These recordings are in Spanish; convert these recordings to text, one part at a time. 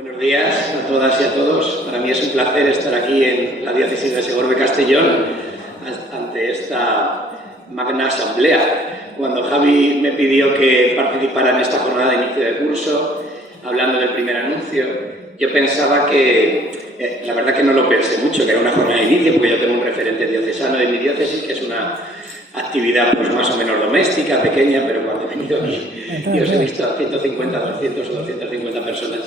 Buenos días a todas y a todos. Para mí es un placer estar aquí en la diócesis de Segorbe-Castellón ante esta magna asamblea. Cuando Javi me pidió que participara en esta jornada de inicio de curso, hablando del primer anuncio, yo pensaba que, la verdad que no lo pensé mucho, que era una jornada de inicio, porque yo tengo un referente diocesano de mi diócesis, que es una actividad pues más o menos doméstica, pequeña, pero cuando he venido aquí y os he visto a 150, 200 o 250 personas,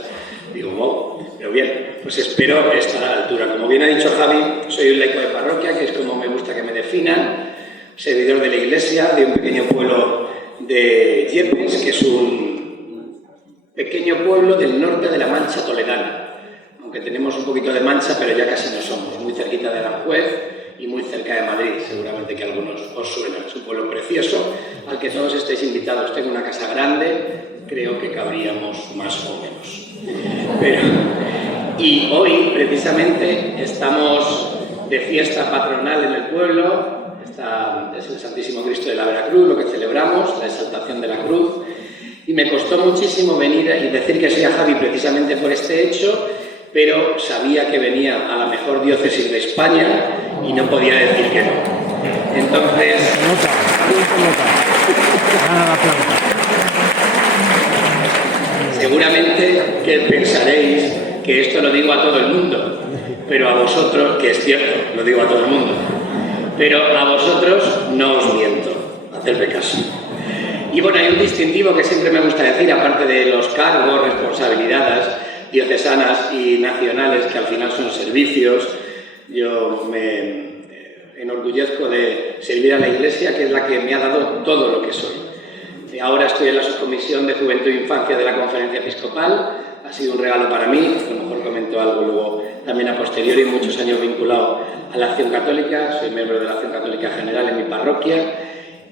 digo, wow, pero bien, pues espero estar a la altura. Como bien ha dicho Javi, soy un laico de parroquia, que es como me gusta que me definan, servidor de la Iglesia, de un pequeño pueblo de Yepes, que es un pequeño pueblo del norte de la Mancha toledana, aunque tenemos un poquito de Mancha, pero ya casi no somos, muy cerquita de Aranjuez y muy cerca de Madrid, seguramente que a algunos os suena. Es un pueblo precioso al que todos estáis invitados. Tengo una casa grande, creo que cabríamos más o menos. Y hoy, precisamente, estamos de fiesta patronal en el pueblo. Es el Santísimo Cristo de la Veracruz, lo que celebramos, la exaltación de la cruz. Y me costó muchísimo venir y decir que soy a Javi precisamente por este hecho, pero sabía que venía a la mejor diócesis de España y no podía decir que no. Entonces... seguramente que pensaréis que esto lo digo a todo el mundo, pero a vosotros, que es cierto, lo digo a todo el mundo, pero a vosotros no os miento, hacedme caso. Y bueno, hay un distintivo que siempre me gusta decir, aparte de los cargos, responsabilidades diocesanas y nacionales, que al final son servicios. Yo me enorgullezco de servir a la Iglesia, que es la que me ha dado todo lo que soy. Ahora estoy en la subcomisión de Juventud e Infancia de la Conferencia Episcopal. Ha sido un regalo para mí, a lo mejor comento algo luego también a posteriori, muchos años vinculado a la Acción Católica. Soy miembro de la Acción Católica General en mi parroquia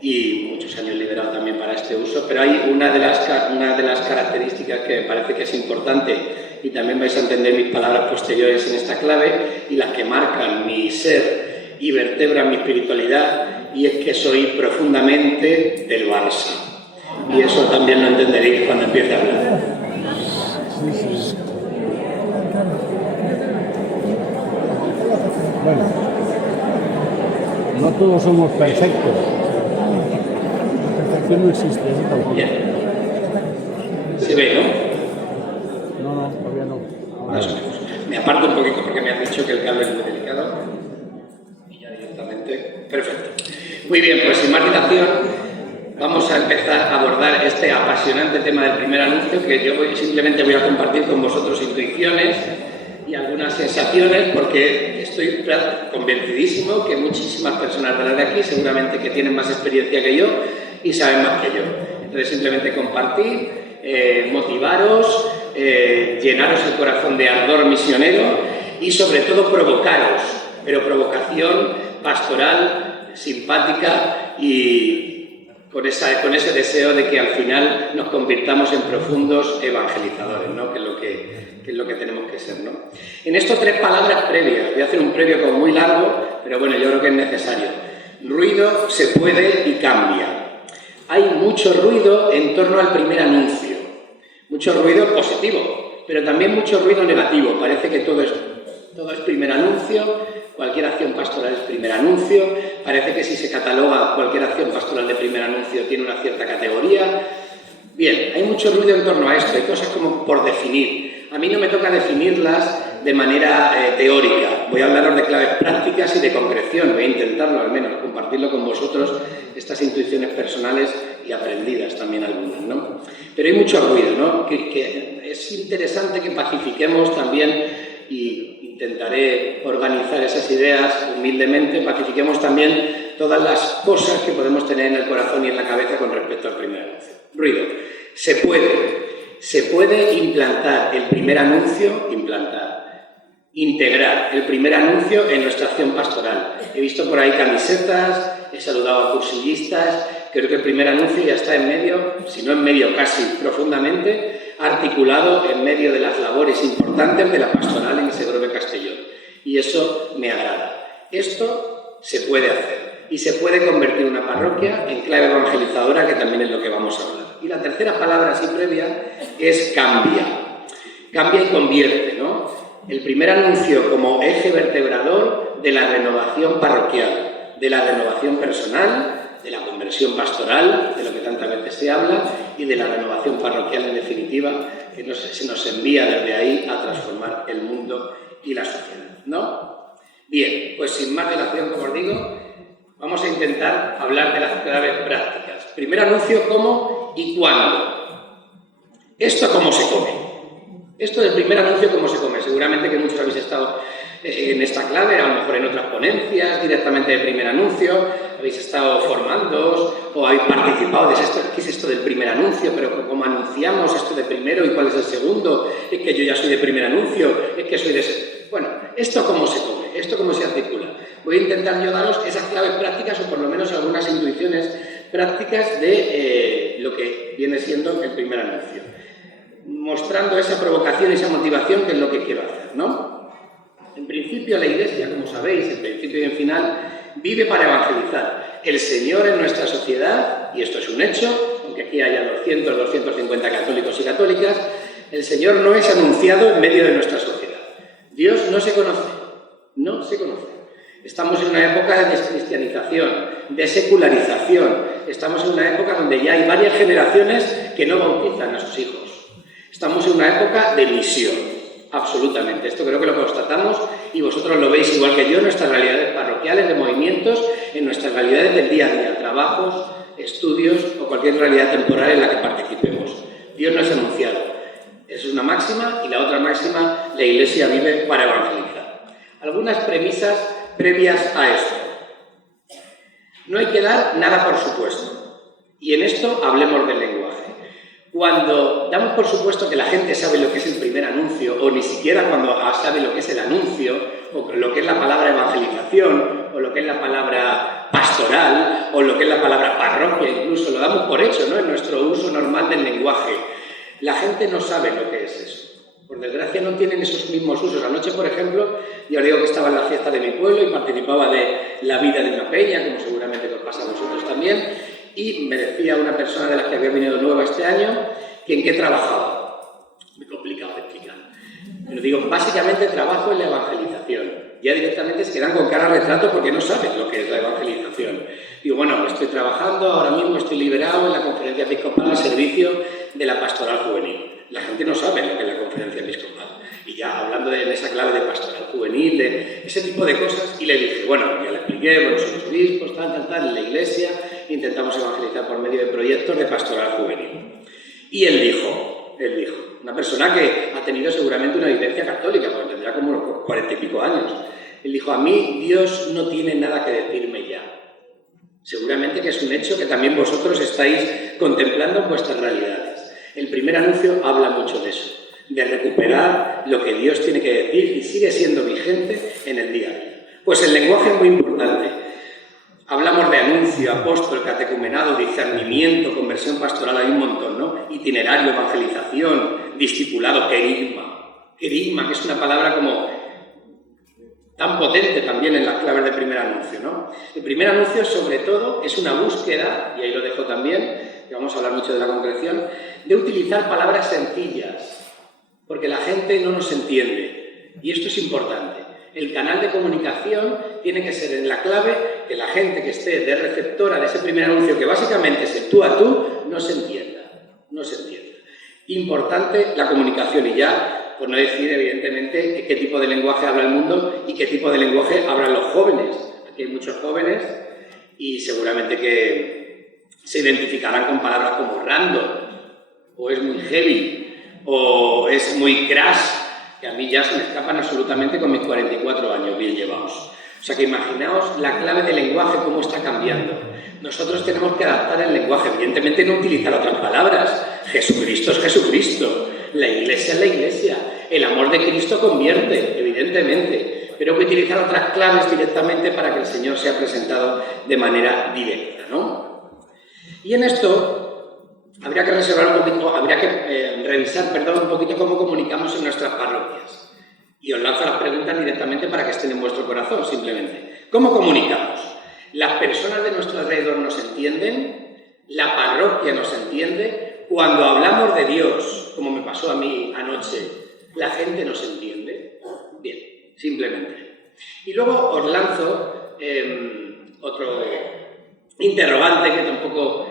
y muchos años liberado también para este uso. Pero hay una de las características que me parece que es importante, y también vais a entender mis palabras posteriores en esta clave, y las que marcan mi ser y vertebran mi espiritualidad, y es que soy profundamente del Barça. Y eso también lo entenderéis cuando empiece a hablar. Bueno, no todos somos perfectos. La perfección no existe, eso tampoco. Bien. ¿Se ve, no? No, todavía no. Más o menos. Me aparto un poquito porque me han dicho que el cable es muy delicado. Y ya directamente. Perfecto. Muy bien, pues sin más dilación, vamos a empezar a abordar este apasionante tema del primer anuncio, que yo simplemente voy a compartir con vosotros intuiciones y algunas sensaciones, porque estoy convencidísimo que muchísimas personas de las de aquí seguramente que tienen más experiencia que yo y saben más que yo. Entonces simplemente compartir, motivaros, llenaros el corazón de ardor misionero y sobre todo provocaros, pero provocación pastoral, simpática y con ese deseo de que al final nos convirtamos en profundos evangelizadores, ¿no? que es lo que tenemos que ser, ¿no? En estas tres palabras previas, voy a hacer un previo como muy largo, pero bueno, yo creo que es necesario. Ruido, se puede y cambia. Hay mucho ruido en torno al primer anuncio, mucho ruido positivo, pero también mucho ruido negativo. Parece que todo es primer anuncio, cualquier acción pastoral es primer anuncio, parece que si se cataloga cualquier acción pastoral de primer anuncio tiene una cierta categoría. Bien, hay mucho ruido en torno a esto, hay cosas como por definir. A mí no me toca definirlas de manera teórica, voy a hablaros de claves prácticas y de concreción, voy a intentarlo al menos, compartirlo con vosotros, estas intuiciones personales y aprendidas también algunas, ¿no? Pero hay mucho ruido, ¿no? Que es interesante que pacifiquemos también, y intentaré organizar esas ideas humildemente, pacifiquemos también todas las cosas que podemos tener en el corazón y en la cabeza con respecto al primer anuncio. Ruido. Se puede implantar el primer anuncio, integrar el primer anuncio en nuestra acción pastoral. He visto por ahí camisetas, he saludado a cursillistas, creo que el primer anuncio ya está en medio, si no en medio casi profundamente, articulado en medio de las labores importantes de la pastoral en Segorbe-Castellón. Y eso me agrada. Esto se puede hacer y se puede convertir una parroquia en clave evangelizadora, que también es lo que vamos a hablar. Y la tercera palabra así previa es cambia. Cambia y convierte, ¿no? El primer anuncio como eje vertebrador de la renovación parroquial, de la renovación personal, de la conversión pastoral, de lo que tantas veces se habla, y de la renovación parroquial en definitiva, que se nos envía desde ahí a transformar el mundo y la sociedad, ¿no? Bien, pues sin más dilación, como os digo, vamos a intentar hablar de las claves prácticas. Primer anuncio, ¿cómo y cuándo? ¿Esto cómo se come? Esto del primer anuncio, ¿cómo se come? Seguramente que muchos habéis estado en esta clave, a lo mejor en otras ponencias, directamente de primer anuncio, habéis estado formándoos o habéis participado de esto, ¿qué es esto del primer anuncio? Pero ¿cómo anunciamos esto de primero y cuál es el segundo? Es que yo ya soy de primer anuncio, es que soy de ese... Bueno, ¿esto cómo se come? ¿Esto cómo se articula? Voy a intentar yo daros esas claves prácticas o por lo menos algunas intuiciones prácticas de lo que viene siendo el primer anuncio, mostrando esa provocación y esa motivación que es lo que quiero hacer, ¿no? En principio la Iglesia, como sabéis, en principio y en final, vive para evangelizar. El Señor en nuestra sociedad, y esto es un hecho, aunque aquí haya 200, 250 católicos y católicas, el Señor no es anunciado en medio de nuestra sociedad. Dios no se conoce, no se conoce. Estamos en una época de descristianización, de secularización. Estamos en una época donde ya hay varias generaciones que no bautizan a sus hijos. Estamos en una época de misión, absolutamente. Esto creo que lo constatamos y vosotros lo veis igual que yo en nuestras realidades parroquiales, de movimientos, en nuestras realidades del día a día, trabajos, estudios o cualquier realidad temporal en la que participemos. Dios no es anunciado. Esa es una máxima y la otra máxima, la Iglesia vive para evangelizar. Algunas premisas previas a esto. No hay que dar nada por supuesto. Y en esto hablemos del lenguaje. Cuando damos por supuesto que la gente sabe lo que es el primer anuncio, o ni siquiera cuando sabe lo que es el anuncio, o lo que es la palabra evangelización, o lo que es la palabra pastoral, o lo que es la palabra parroquia, incluso lo damos por hecho, ¿no? En nuestro uso normal del lenguaje. La gente no sabe lo que es eso. Por desgracia no tienen esos mismos usos. Anoche, por ejemplo, yo os digo que estaba en la fiesta de mi pueblo y participaba de la vida de una peña, como seguramente os pasa a vosotros también, y me decía una persona de las que había venido nueva este año que en qué trabajaba. Muy complicado de explicar. Pero digo, básicamente trabajo en la evangelización. Ya directamente se quedan con cara de retrato porque no saben lo que es la evangelización. Digo, bueno, estoy trabajando, ahora mismo estoy liberado en la Conferencia Episcopal al servicio de la pastoral juvenil. La gente no sabe lo que es la Conferencia Episcopal. Y ya hablando de esa clave de pastoral juvenil, de ese tipo de cosas, y le dije, bueno, ya le expliqué, bueno, somos obispos, tal, en la Iglesia, intentamos evangelizar por medio de proyectos de pastoral juvenil. Y él dijo, una persona que ha tenido seguramente una vivencia católica, porque tendrá como unos 40 y pico años, él dijo, a mí Dios no tiene nada que decirme ya. Seguramente que es un hecho que también vosotros estáis contemplando en vuestras realidades. El primer anuncio habla mucho de eso, de recuperar lo que Dios tiene que decir y sigue siendo vigente en el día a día. Pues el lenguaje es muy importante. Hablamos de anuncio, apóstol, catecumenado, discernimiento, conversión pastoral, hay un montón, ¿no? Itinerario, evangelización, discipulado, querigma. Querigma, que es una palabra como tan potente también en las claves del primer anuncio, ¿no? El primer anuncio, sobre todo, es una búsqueda, y ahí lo dejo también, que vamos a hablar mucho de la concreción, de utilizar palabras sencillas, porque la gente no nos entiende, y esto es importante. El canal de comunicación tiene que ser en la clave que la gente que esté de receptora de ese primer anuncio, que básicamente es el tú a tú, no se entienda. Importante la comunicación, y ya, por no decir evidentemente qué tipo de lenguaje habla el mundo y qué tipo de lenguaje hablan los jóvenes. Aquí hay muchos jóvenes y seguramente que se identificarán con palabras como random, o es muy heavy, o es muy crash, que a mí ya se me escapan absolutamente con mis 44 años bien llevados. O sea que imaginaos la clave del lenguaje, cómo está cambiando. Nosotros tenemos que adaptar el lenguaje, evidentemente no utilizar otras palabras. Jesucristo es Jesucristo, la Iglesia es la Iglesia, el amor de Cristo convierte, evidentemente, pero hay que utilizar otras claves directamente para que el Señor sea presentado de manera directa, ¿no? Y en esto habría que revisar, un poquito cómo comunicamos en nuestras parroquias. Y os lanzo las preguntas directamente para que estén en vuestro corazón, simplemente. ¿Cómo comunicamos? ¿Las personas de nuestro alrededor nos entienden? ¿La parroquia nos entiende? Cuando hablamos de Dios, como me pasó a mí anoche, ¿La gente nos entiende? Bien, simplemente. Y luego os lanzo otro interrogante que tampoco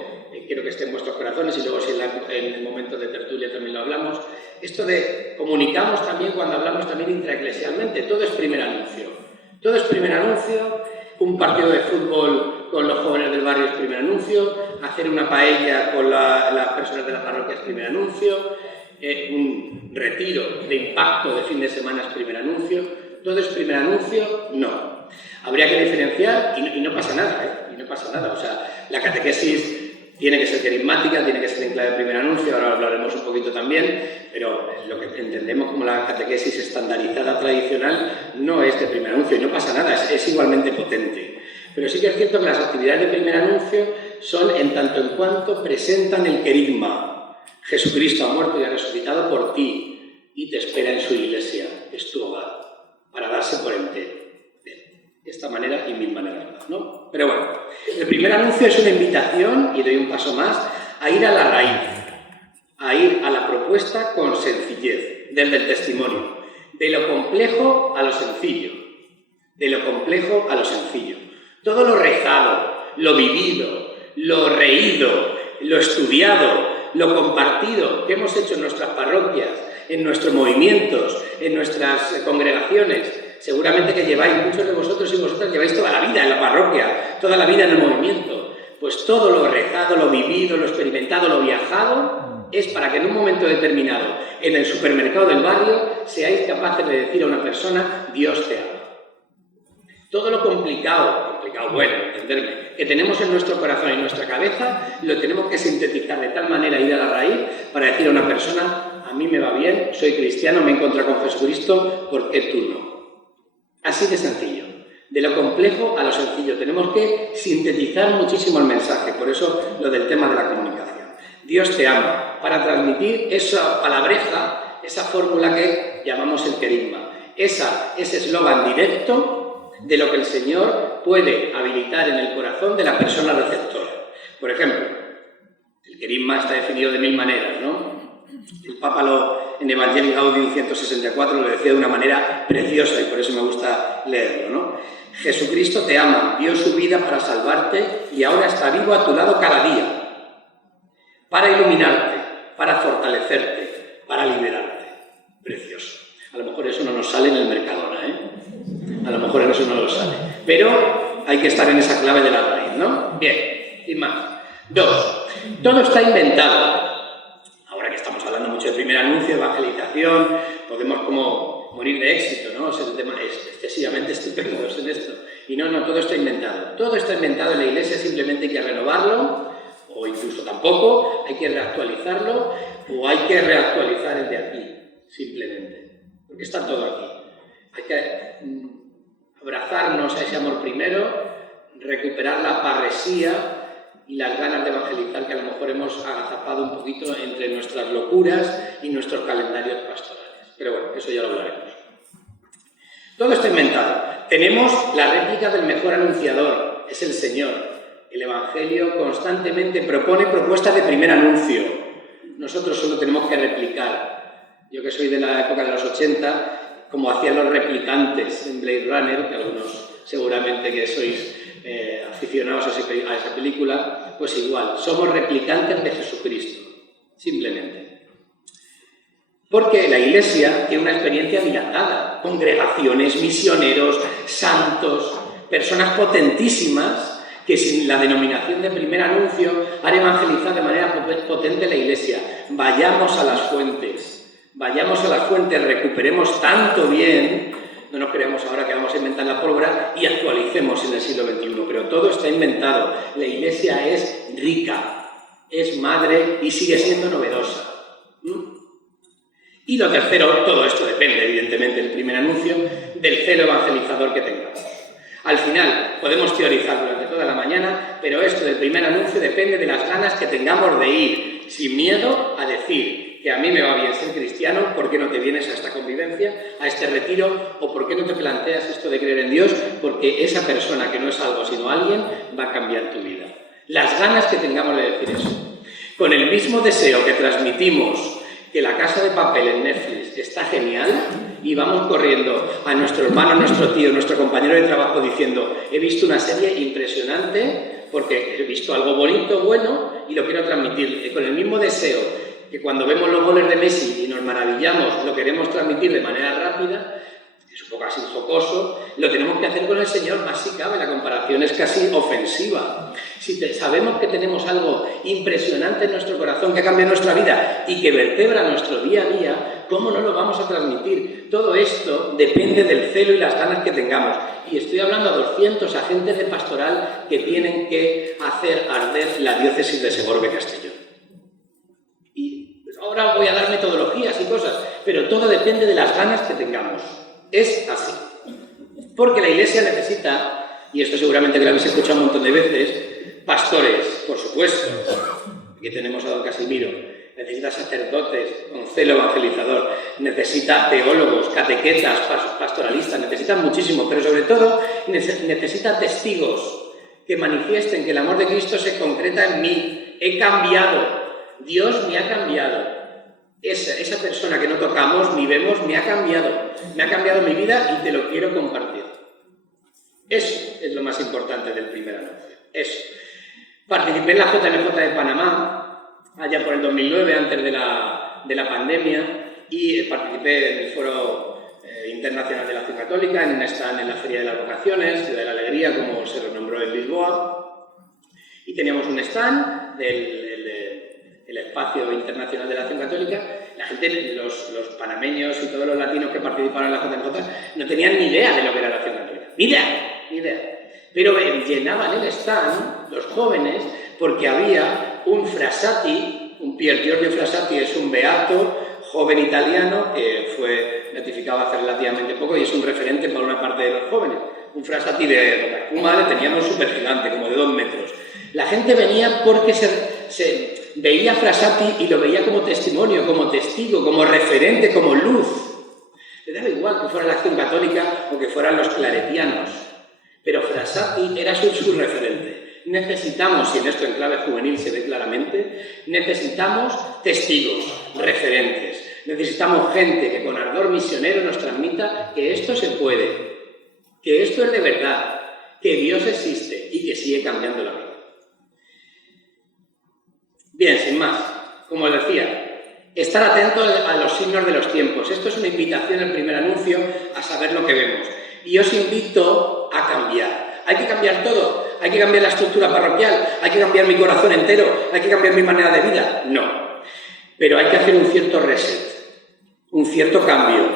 quiero que esté en vuestros corazones, y luego si en el momento de tertulia también lo hablamos. Esto de comunicamos también cuando hablamos también intraeclesialmente. Todo es primer anuncio. Todo es primer anuncio. Un partido de fútbol con los jóvenes del barrio es primer anuncio. Hacer una paella con las personas de la parroquia es primer anuncio. Un retiro de impacto de fin de semana es primer anuncio. ¿Todo es primer anuncio? No. Habría que diferenciar y no pasa nada, ¿eh? Y no pasa nada. O sea, la catequesis tiene que ser carismática, tiene que ser en clave de primer anuncio, ahora hablaremos un poquito también, pero lo que entendemos como la catequesis estandarizada tradicional no es de primer anuncio y no pasa nada, es igualmente potente. Pero sí que es cierto que las actividades de primer anuncio son en tanto en cuanto presentan el querigma. Jesucristo ha muerto y ha resucitado por ti y te espera en su iglesia, es tu hogar, para darse por entero. De esta manera y mil maneras más, ¿no? Pero bueno, el primer anuncio es una invitación, y doy un paso más, a ir a la raíz, a ir a la propuesta con sencillez, desde el testimonio, de lo complejo a lo sencillo, de lo complejo a lo sencillo. Todo lo rezado, lo vivido, lo reído, lo estudiado, lo compartido que hemos hecho en nuestras parroquias, en nuestros movimientos, en nuestras congregaciones. Seguramente que lleváis, muchos de vosotros y vosotras lleváis toda la vida en la parroquia, toda la vida en el movimiento. Pues todo lo rezado, lo vivido, lo experimentado, lo viajado, es para que en un momento determinado, en el supermercado del barrio, seáis capaces de decir a una persona, Dios te ama. Todo lo complicado, bueno, entenderme, que tenemos en nuestro corazón y en nuestra cabeza, lo tenemos que sintetizar de tal manera, ir a la raíz, para decir a una persona, a mí me va bien, soy cristiano, me he encontrado con Jesucristo, ¿por qué tú no? Así de sencillo. De lo complejo a lo sencillo. Tenemos que sintetizar muchísimo el mensaje, por eso lo del tema de la comunicación. Dios te ama, para transmitir esa palabreja, esa fórmula que llamamos el querigma, ese eslogan directo de lo que el Señor puede habilitar en el corazón de la persona receptora. Por ejemplo, el querigma está definido de mil maneras, ¿no? El Papa en Evangelii Gaudium 164 lo decía de una manera preciosa y por eso me gusta leerlo, ¿no? Jesucristo te ama, dio su vida para salvarte y ahora está vivo a tu lado cada día, para iluminarte, para fortalecerte, para liberarte. Precioso. A lo mejor eso no nos sale en el Mercadona, ¿eh? A lo mejor eso no nos sale. Pero hay que estar en esa clave de la raíz, ¿no? Bien, sin más. 2. Todo está inventado. Ahora que estamos hablando mucho de primer anuncio, evangelización, podemos como morir de éxito, ¿no? O sea, el tema es excesivamente estupendos en esto. Y no, todo está inventado. Todo está inventado en la Iglesia, simplemente hay que renovarlo, o incluso tampoco, hay que reactualizarlo, o hay que reactualizar el de aquí, simplemente. Porque está todo aquí. Hay que abrazarnos a ese amor primero, recuperar la parresía y las ganas de evangelizar que a lo mejor hemos agazapado un poquito entre nuestras locuras y nuestros calendarios pastorales. Pero bueno, eso ya lo hablaremos. Todo está inventado. Tenemos la réplica del mejor anunciador, es el Señor. El Evangelio constantemente propone propuestas de primer anuncio. Nosotros solo tenemos que replicar. Yo que soy de la época de los 80, como hacían los replicantes en Blade Runner, que algunos seguramente que sois aficionados a esa película, pues igual, somos replicantes de Jesucristo, simplemente. Porque la Iglesia tiene una experiencia dilatada, congregaciones, misioneros, santos, personas potentísimas que sin la denominación de primer anuncio han evangelizado de manera potente la Iglesia. Vayamos a las fuentes, recuperemos tanto bien. No nos creamos ahora que vamos a inventar la pólvora y actualicemos en el siglo XXI, pero todo está inventado. La Iglesia es rica, es madre y sigue siendo novedosa. Y lo tercero, todo esto depende, evidentemente, del primer anuncio, del celo evangelizador que tengamos. Al final, podemos teorizar durante toda la mañana, pero esto del primer anuncio depende de las ganas que tengamos de ir, sin miedo a decir que a mí me va bien ser cristiano, ¿por qué no te vienes a esta convivencia, a este retiro? ¿O por qué no te planteas esto de creer en Dios? Porque esa persona que no es algo sino alguien va a cambiar tu vida. Las ganas que tengamos de decir eso. Con el mismo deseo que transmitimos que La Casa de Papel en Netflix está genial y vamos corriendo a nuestro hermano, nuestro tío, nuestro compañero de trabajo diciendo he visto una serie impresionante porque he visto algo bonito, bueno y lo quiero transmitir con el mismo deseo que cuando vemos los goles de Messi y nos maravillamos lo queremos transmitir de manera rápida, es un poco así jocoso, lo tenemos que hacer con el Señor, más si cabe, la comparación es casi ofensiva. Si sabemos que tenemos algo impresionante en nuestro corazón que cambia nuestra vida y que vertebra nuestro día a día, ¿cómo no lo vamos a transmitir? Todo esto depende del celo y las ganas que tengamos. Y estoy hablando a 200 agentes de pastoral que tienen que hacer arder la diócesis de Segorbe Castellón. Y ahora voy a dar metodologías y cosas, pero todo depende de las ganas que tengamos. Es así. Porque la Iglesia necesita, y esto seguramente que lo habéis escuchado un montón de veces, pastores, por supuesto. Aquí tenemos a don Casimiro. Necesita sacerdotes con celo evangelizador. Necesita teólogos, catequetas, pastoralistas. Necesita muchísimo, pero sobre todo necesita testigos que manifiesten que el amor de Cristo se concreta en mí. He cambiado. Dios me ha cambiado. Esa persona que no tocamos ni vemos me ha cambiado mi vida y te lo quiero compartir. Eso es lo más importante del primer anuncio. Eso. Participé en la JMJ de Panamá, allá por el 2009, antes de la pandemia, y participé en el Foro Internacional de la Acción Católica, en un stand en la Feria de las Vocaciones, Ciudad de la Alegría, como se renombró en Lisboa, y teníamos un stand el espacio internacional de la Acción Católica. La gente, los panameños y todos los latinos que participaron en la JMJ no tenían ni idea de lo que era la Acción Católica. Ni idea. Pero llenaban el stand, los jóvenes, porque había un Frassati, un Pier Giorgio Frassati, es un beato, joven italiano, que fue beatificado hace relativamente poco y es un referente para una parte de los jóvenes. Un Frassati de Roma, le teníamos súper gigante, como de 2 metros. La gente venía porque se veía a Frassati y lo veía como testimonio, como testigo, como referente, como luz. Le daba igual que fuera la Acción Católica o que fueran los claretianos, pero Frassati era su referente. Necesitamos, y en esto en clave juvenil se ve claramente, necesitamos testigos, referentes. Necesitamos gente que con ardor misionero nos transmita que esto se puede, que esto es de verdad, que Dios existe y que sigue cambiando la vida. Bien, sin más, como os decía, estar atento a los signos de los tiempos. Esto es una invitación, el primer anuncio, a saber lo que vemos. Y os invito a cambiar. Hay que cambiar todo. Hay que cambiar la estructura parroquial. Hay que cambiar mi corazón entero. Hay que cambiar mi manera de vida. No. Pero hay que hacer un cierto reset, un cierto cambio,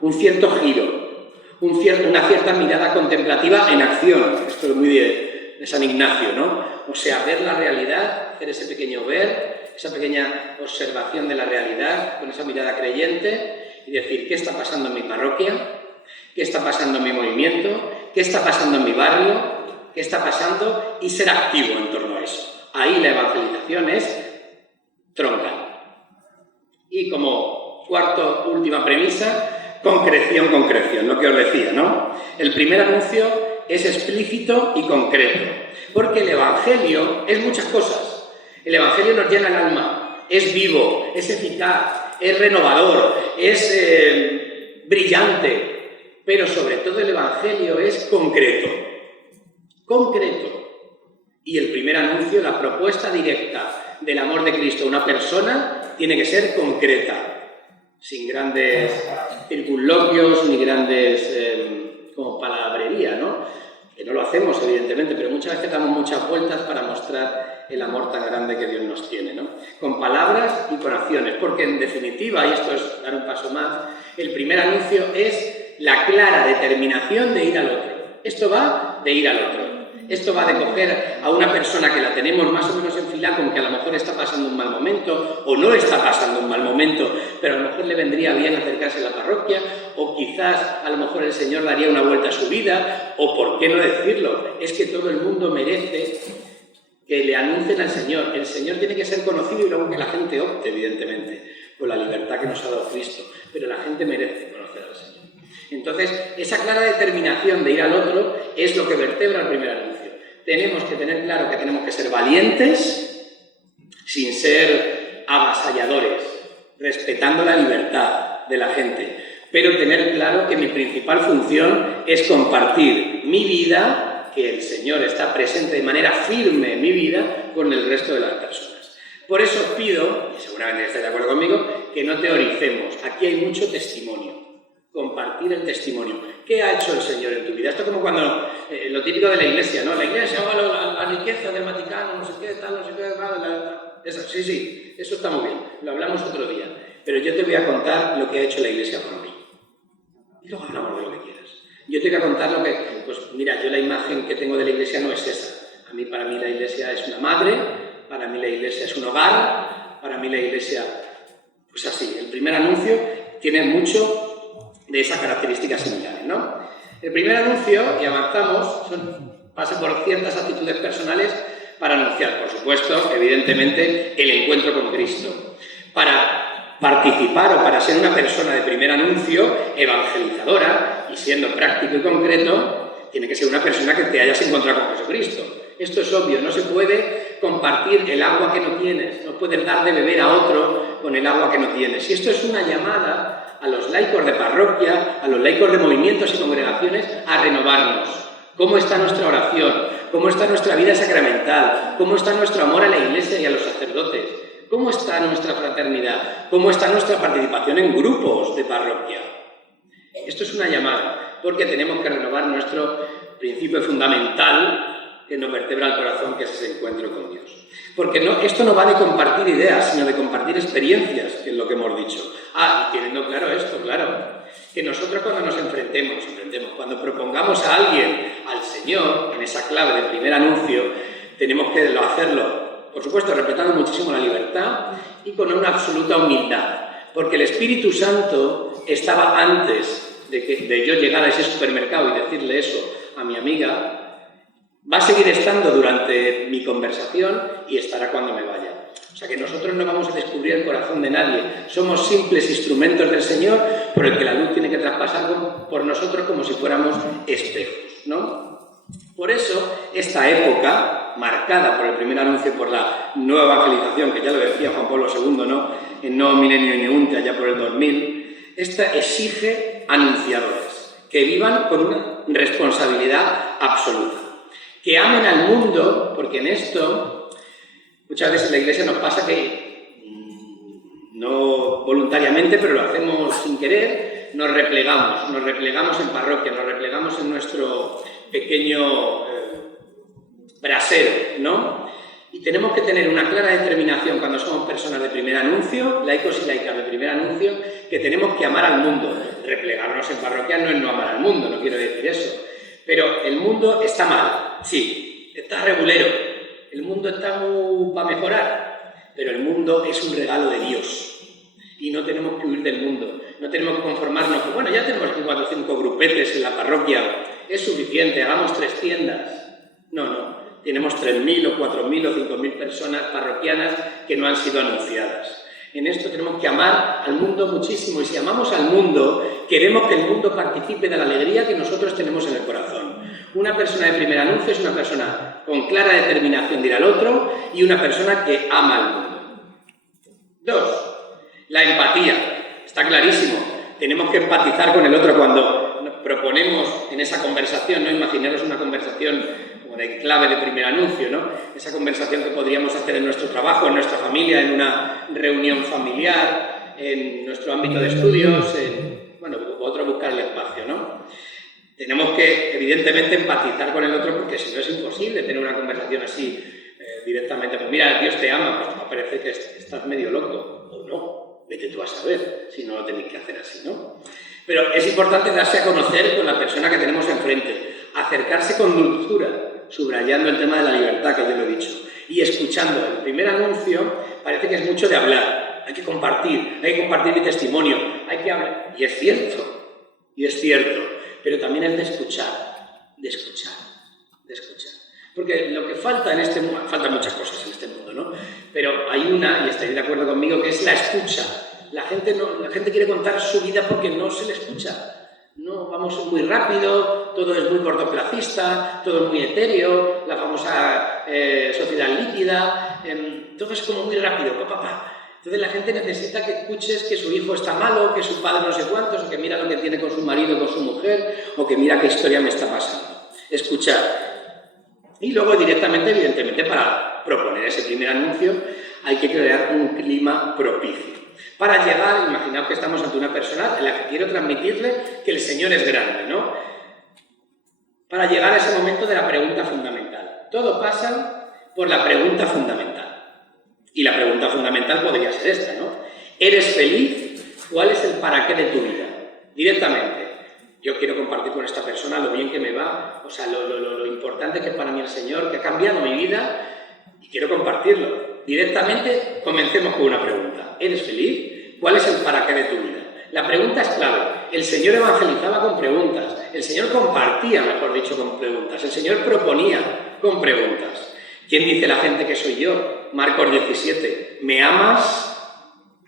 un cierto giro, una cierta mirada contemplativa en acción. Esto es muy de San Ignacio, ¿no? O sea, ver la realidad, hacer ese pequeño ver, esa pequeña observación de la realidad con esa mirada creyente y decir, ¿qué está pasando en mi parroquia? ¿Qué está pasando en mi movimiento? ¿Qué está pasando en mi barrio? ¿Qué está pasando? Y ser activo en torno a eso. Ahí la evangelización es troncal. Y como última premisa, concreción, lo que os decía, ¿no? El primer anuncio es explícito y concreto, porque el Evangelio es muchas cosas. El Evangelio nos llena el alma, es vivo, es eficaz, es renovador, es brillante, pero sobre todo el Evangelio es concreto. Y el primer anuncio, la propuesta directa del amor de Cristo a una persona, tiene que ser concreta, sin grandes circunloquios ni grandes como palabrería, ¿no? Que no lo hacemos, evidentemente, pero muchas veces damos muchas vueltas para mostrar el amor tan grande que Dios nos tiene, ¿no? Con palabras y con acciones, porque en definitiva, y esto es dar un paso más, el primer anuncio es la clara determinación de ir al otro. Esto va de ir al otro. Esto va de coger a una persona que la tenemos más o menos enfilada con que a lo mejor está pasando un mal momento o no está pasando un mal momento, pero a lo mejor le vendría bien acercarse a la parroquia o quizás a lo mejor el Señor daría una vuelta a su vida o por qué no decirlo, es que todo el mundo merece que le anuncien al Señor. El Señor tiene que ser conocido y luego que la gente opte, evidentemente, por la libertad que nos ha dado Cristo, pero la gente merece conocer al Señor. Entonces, esa clara determinación de ir al otro es lo que vertebra el primer anuncio. Tenemos que tener claro que tenemos que ser valientes sin ser avasalladores. respetando la libertad de la gente, pero tener claro que mi principal función es compartir mi vida, que el Señor está presente de manera firme en mi vida, con el resto de las personas. Por eso os pido, y seguramente estáis de acuerdo conmigo, que no teoricemos. Aquí hay mucho testimonio. Compartir el testimonio. ¿Qué ha hecho el Señor en tu vida? Esto es como cuando, lo típico de la Iglesia, ¿no? La Iglesia, la riqueza del Vaticano, no sé qué, tal, no sé qué, sí, eso está muy bien, lo hablamos otro día. Pero yo te voy a contar lo que ha hecho la Iglesia por mí. Y luego hablamos de lo que quieras. Yo te voy a contar lo que, pues mira, yo la imagen que tengo de la Iglesia no es esa. Para mí la Iglesia es una madre, para mí la Iglesia es un hogar, para mí la Iglesia, pues así, el primer anuncio tiene mucho de esas características similares, ¿no? El primer anuncio, y avanzamos, pasa por ciertas actitudes personales para anunciar, por supuesto, evidentemente, el encuentro con Cristo. Para participar o para ser una persona de primer anuncio, evangelizadora, y siendo práctico y concreto, tiene que ser una persona que te hayas encontrado con Jesucristo. Esto es obvio, no se puede compartir el agua que no tienes, no puedes dar de beber a otro con el agua que no tienes. Y esto es una llamada a los laicos de parroquia, a los laicos de movimientos y congregaciones, a renovarnos. ¿Cómo está nuestra oración? ¿Cómo está nuestra vida sacramental? ¿Cómo está nuestro amor a la Iglesia y a los sacerdotes? ¿Cómo está nuestra fraternidad? ¿Cómo está nuestra participación en grupos de parroquia? Esto es una llamada, porque tenemos que renovar nuestro principio fundamental que nos vertebra el corazón, que es ese encuentro con Dios. Porque esto no va de compartir ideas, sino de compartir experiencias, que es lo que hemos dicho. Y teniendo claro esto, claro, que nosotros cuando nos enfrentemos, cuando propongamos a alguien, al Señor, en esa clave del primer anuncio, tenemos que hacerlo, por supuesto, respetando muchísimo la libertad y con una absoluta humildad. Porque el Espíritu Santo estaba antes de yo llegar a ese supermercado y decirle eso a mi amiga, va a seguir estando durante mi conversación y estará cuando me vaya. O sea que nosotros no vamos a descubrir el corazón de nadie. Somos simples instrumentos del Señor por el que la luz tiene que traspasar por nosotros como si fuéramos espejos, ¿no? Por eso, esta época, marcada por el primer anuncio, por la nueva evangelización, que ya lo decía Juan Pablo II, ¿no? En Nuevo Milenio Ineunte, allá por el 2000, esta exige anunciadores que vivan con una responsabilidad absoluta. Que amen al mundo, porque en esto muchas veces en la Iglesia nos pasa que, no voluntariamente, pero lo hacemos sin querer, nos replegamos en parroquia, nos replegamos en nuestro pequeño brasero, ¿no? Y tenemos que tener una clara determinación cuando somos personas de primer anuncio, laicos y laicas de primer anuncio, que tenemos que amar al mundo. Replegarnos en parroquia no es no amar al mundo, no quiero decir eso. Pero el mundo está mal, sí, está regulero, el mundo está para mejorar, pero el mundo es un regalo de Dios y no tenemos que huir del mundo, no tenemos que conformarnos con, bueno, ya tenemos 4 o 5 grupetes en la parroquia, es suficiente, hagamos 3 tiendas. No, tenemos 3.000 o 4.000 o 5.000 personas parroquianas que no han sido anunciadas. En esto tenemos que amar al mundo muchísimo y si amamos al mundo, queremos que el mundo participe de la alegría que nosotros tenemos en el corazón. Una persona de primer anuncio es una persona con clara determinación de ir al otro y una persona que ama al mundo. 2. La empatía. Está clarísimo. Tenemos que empatizar con el otro cuando nos proponemos en esa conversación, no imaginaros una conversación como de clave de primer anuncio, ¿no? Esa conversación que podríamos hacer en nuestro trabajo, en nuestra familia, en una reunión familiar, en nuestro ámbito de estudios, otro buscar el espacio, ¿no? Tenemos que, evidentemente, empatizar con el otro porque si no es imposible tener una conversación así directamente. Pues mira, Dios te ama, pues me parece que estás medio loco, o no, vete tú a saber si no lo tenéis que hacer así, ¿no? Pero es importante darse a conocer con la persona que tenemos enfrente, acercarse con dulzura, subrayando el tema de la libertad, que ya lo he dicho, y escuchando. El primer anuncio parece que es mucho de hablar, hay que compartir mi testimonio, hay que hablar, y es cierto, pero también es de escuchar. Porque lo que falta en este mundo, faltan muchas cosas en este mundo, ¿no? Pero hay una, y estaréis de acuerdo conmigo, que es la escucha. La gente quiere contar su vida porque no se le escucha. No, vamos muy rápido, todo es muy cortoplacista, todo es muy etéreo, la famosa sociedad líquida, todo es como muy rápido, Entonces la gente necesita que escuches que su hijo está malo, que su padre no sé cuántos, o que mira lo que tiene con su marido, con su mujer, o que mira qué historia me está pasando. Escuchar. Y luego directamente, evidentemente, para proponer ese primer anuncio, hay que crear un clima propicio. Para llegar, imaginaos que estamos ante una persona en la que quiero transmitirle que el Señor es grande, ¿no? Para llegar a ese momento de la pregunta fundamental. Todo pasa por la pregunta fundamental. Y la pregunta fundamental podría ser esta, ¿no? ¿Eres feliz? ¿Cuál es el para qué de tu vida? Directamente. Yo quiero compartir con esta persona lo bien que me va, o sea, lo importante que es para mí el Señor, que ha cambiado mi vida, y quiero compartirlo. Directamente comencemos con una pregunta. ¿Eres feliz? ¿Cuál es el para qué de tu vida? La pregunta es clave. El Señor evangelizaba con preguntas. El Señor compartía, mejor dicho, con preguntas. El Señor proponía con preguntas. ¿Quién dice la gente que soy yo? Marcos 17. ¿Me amas?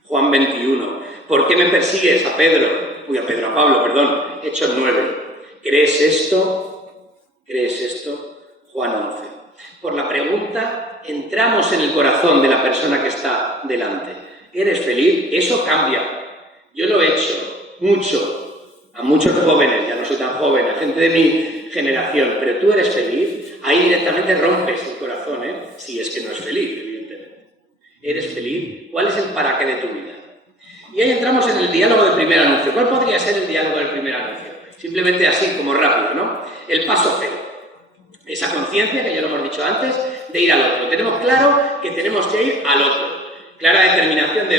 Juan 21. ¿Por qué me persigues? A Pablo, perdón. Hechos 9. ¿Crees esto? ¿Crees esto? Juan 11. Por la pregunta entramos en el corazón de la persona que está delante. ¿Eres feliz? Eso cambia. Yo lo he hecho mucho, a muchos jóvenes, ya no soy tan joven, a gente de mi generación, pero tú eres feliz, ahí directamente rompes el corazón, si es que no es feliz, evidentemente. ¿Eres feliz? ¿Cuál es el para qué de tu vida? Y ahí entramos en el diálogo del primer anuncio. ¿Cuál podría ser el diálogo del primer anuncio? Simplemente así, como rápido, ¿no? El paso cero. Esa conciencia, que ya lo hemos dicho antes, de ir al otro. Tenemos claro que tenemos que ir al otro. Clara determinación de,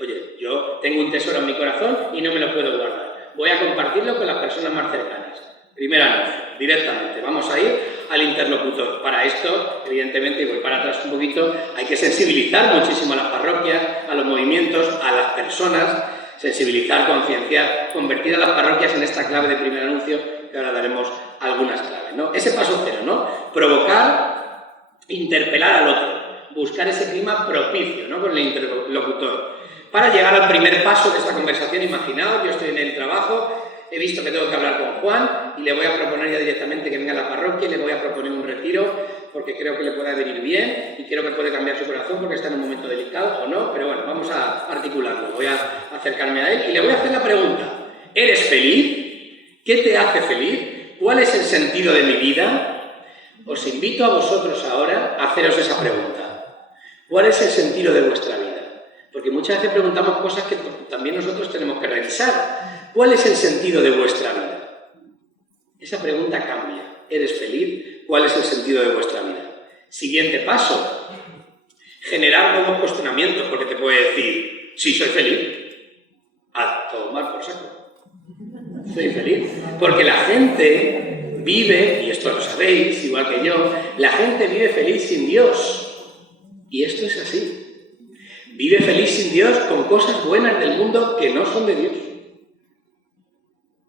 oye, yo tengo un tesoro en mi corazón y no me lo puedo guardar. Voy a compartirlo con las personas más cercanas. Primer anuncio, directamente. Vamos a ir al interlocutor. Para esto, evidentemente, y voy para atrás un poquito, hay que sensibilizar muchísimo a las parroquias, a los movimientos, a las personas, sensibilizar, concienciar, convertir a las parroquias en esta clave de primer anuncio, que ahora daremos algunas claves, ¿no? Ese paso cero, ¿no? Provocar, interpelar al otro, buscar ese clima propicio, ¿no? Con el interlocutor. Para llegar al primer paso de esta conversación, imaginaos, yo estoy en el trabajo, he visto que tengo que hablar con Juan y le voy a proponer ya directamente que venga a la parroquia y le voy a proponer un retiro porque creo que le puede venir bien y creo que puede cambiar su corazón porque está en un momento delicado o no, pero bueno, vamos a articularlo, voy a acercarme a él y le voy a hacer la pregunta. ¿Eres feliz? ¿Qué te hace feliz? ¿Cuál es el sentido de mi vida? Os invito a vosotros ahora a haceros esa pregunta. ¿Cuál es el sentido de vuestra vida? Porque muchas veces preguntamos cosas que también nosotros tenemos que revisar. ¿Cuál es el sentido de vuestra vida? Esa pregunta cambia. ¿Eres feliz? ¿Cuál es el sentido de vuestra vida? Siguiente paso. Generar nuevos cuestionamientos, porque te puede decir, sí, soy feliz. A tomar por saco. Soy feliz. Porque la gente vive, y esto lo sabéis, igual que yo, la gente vive feliz sin Dios. Y esto es así. Vive feliz sin Dios con cosas buenas del mundo que no son de Dios.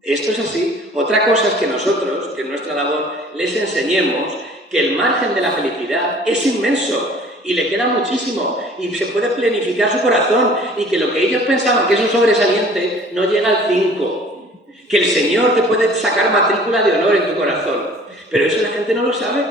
Esto es así. Otra cosa es que nosotros, que en nuestra labor, les enseñemos que el margen de la felicidad es inmenso y le queda muchísimo y se puede planificar su corazón y que lo que ellos pensaban que es un sobresaliente no llega al 5. Que el Señor te puede sacar matrícula de honor en tu corazón. Pero eso la gente no lo sabe.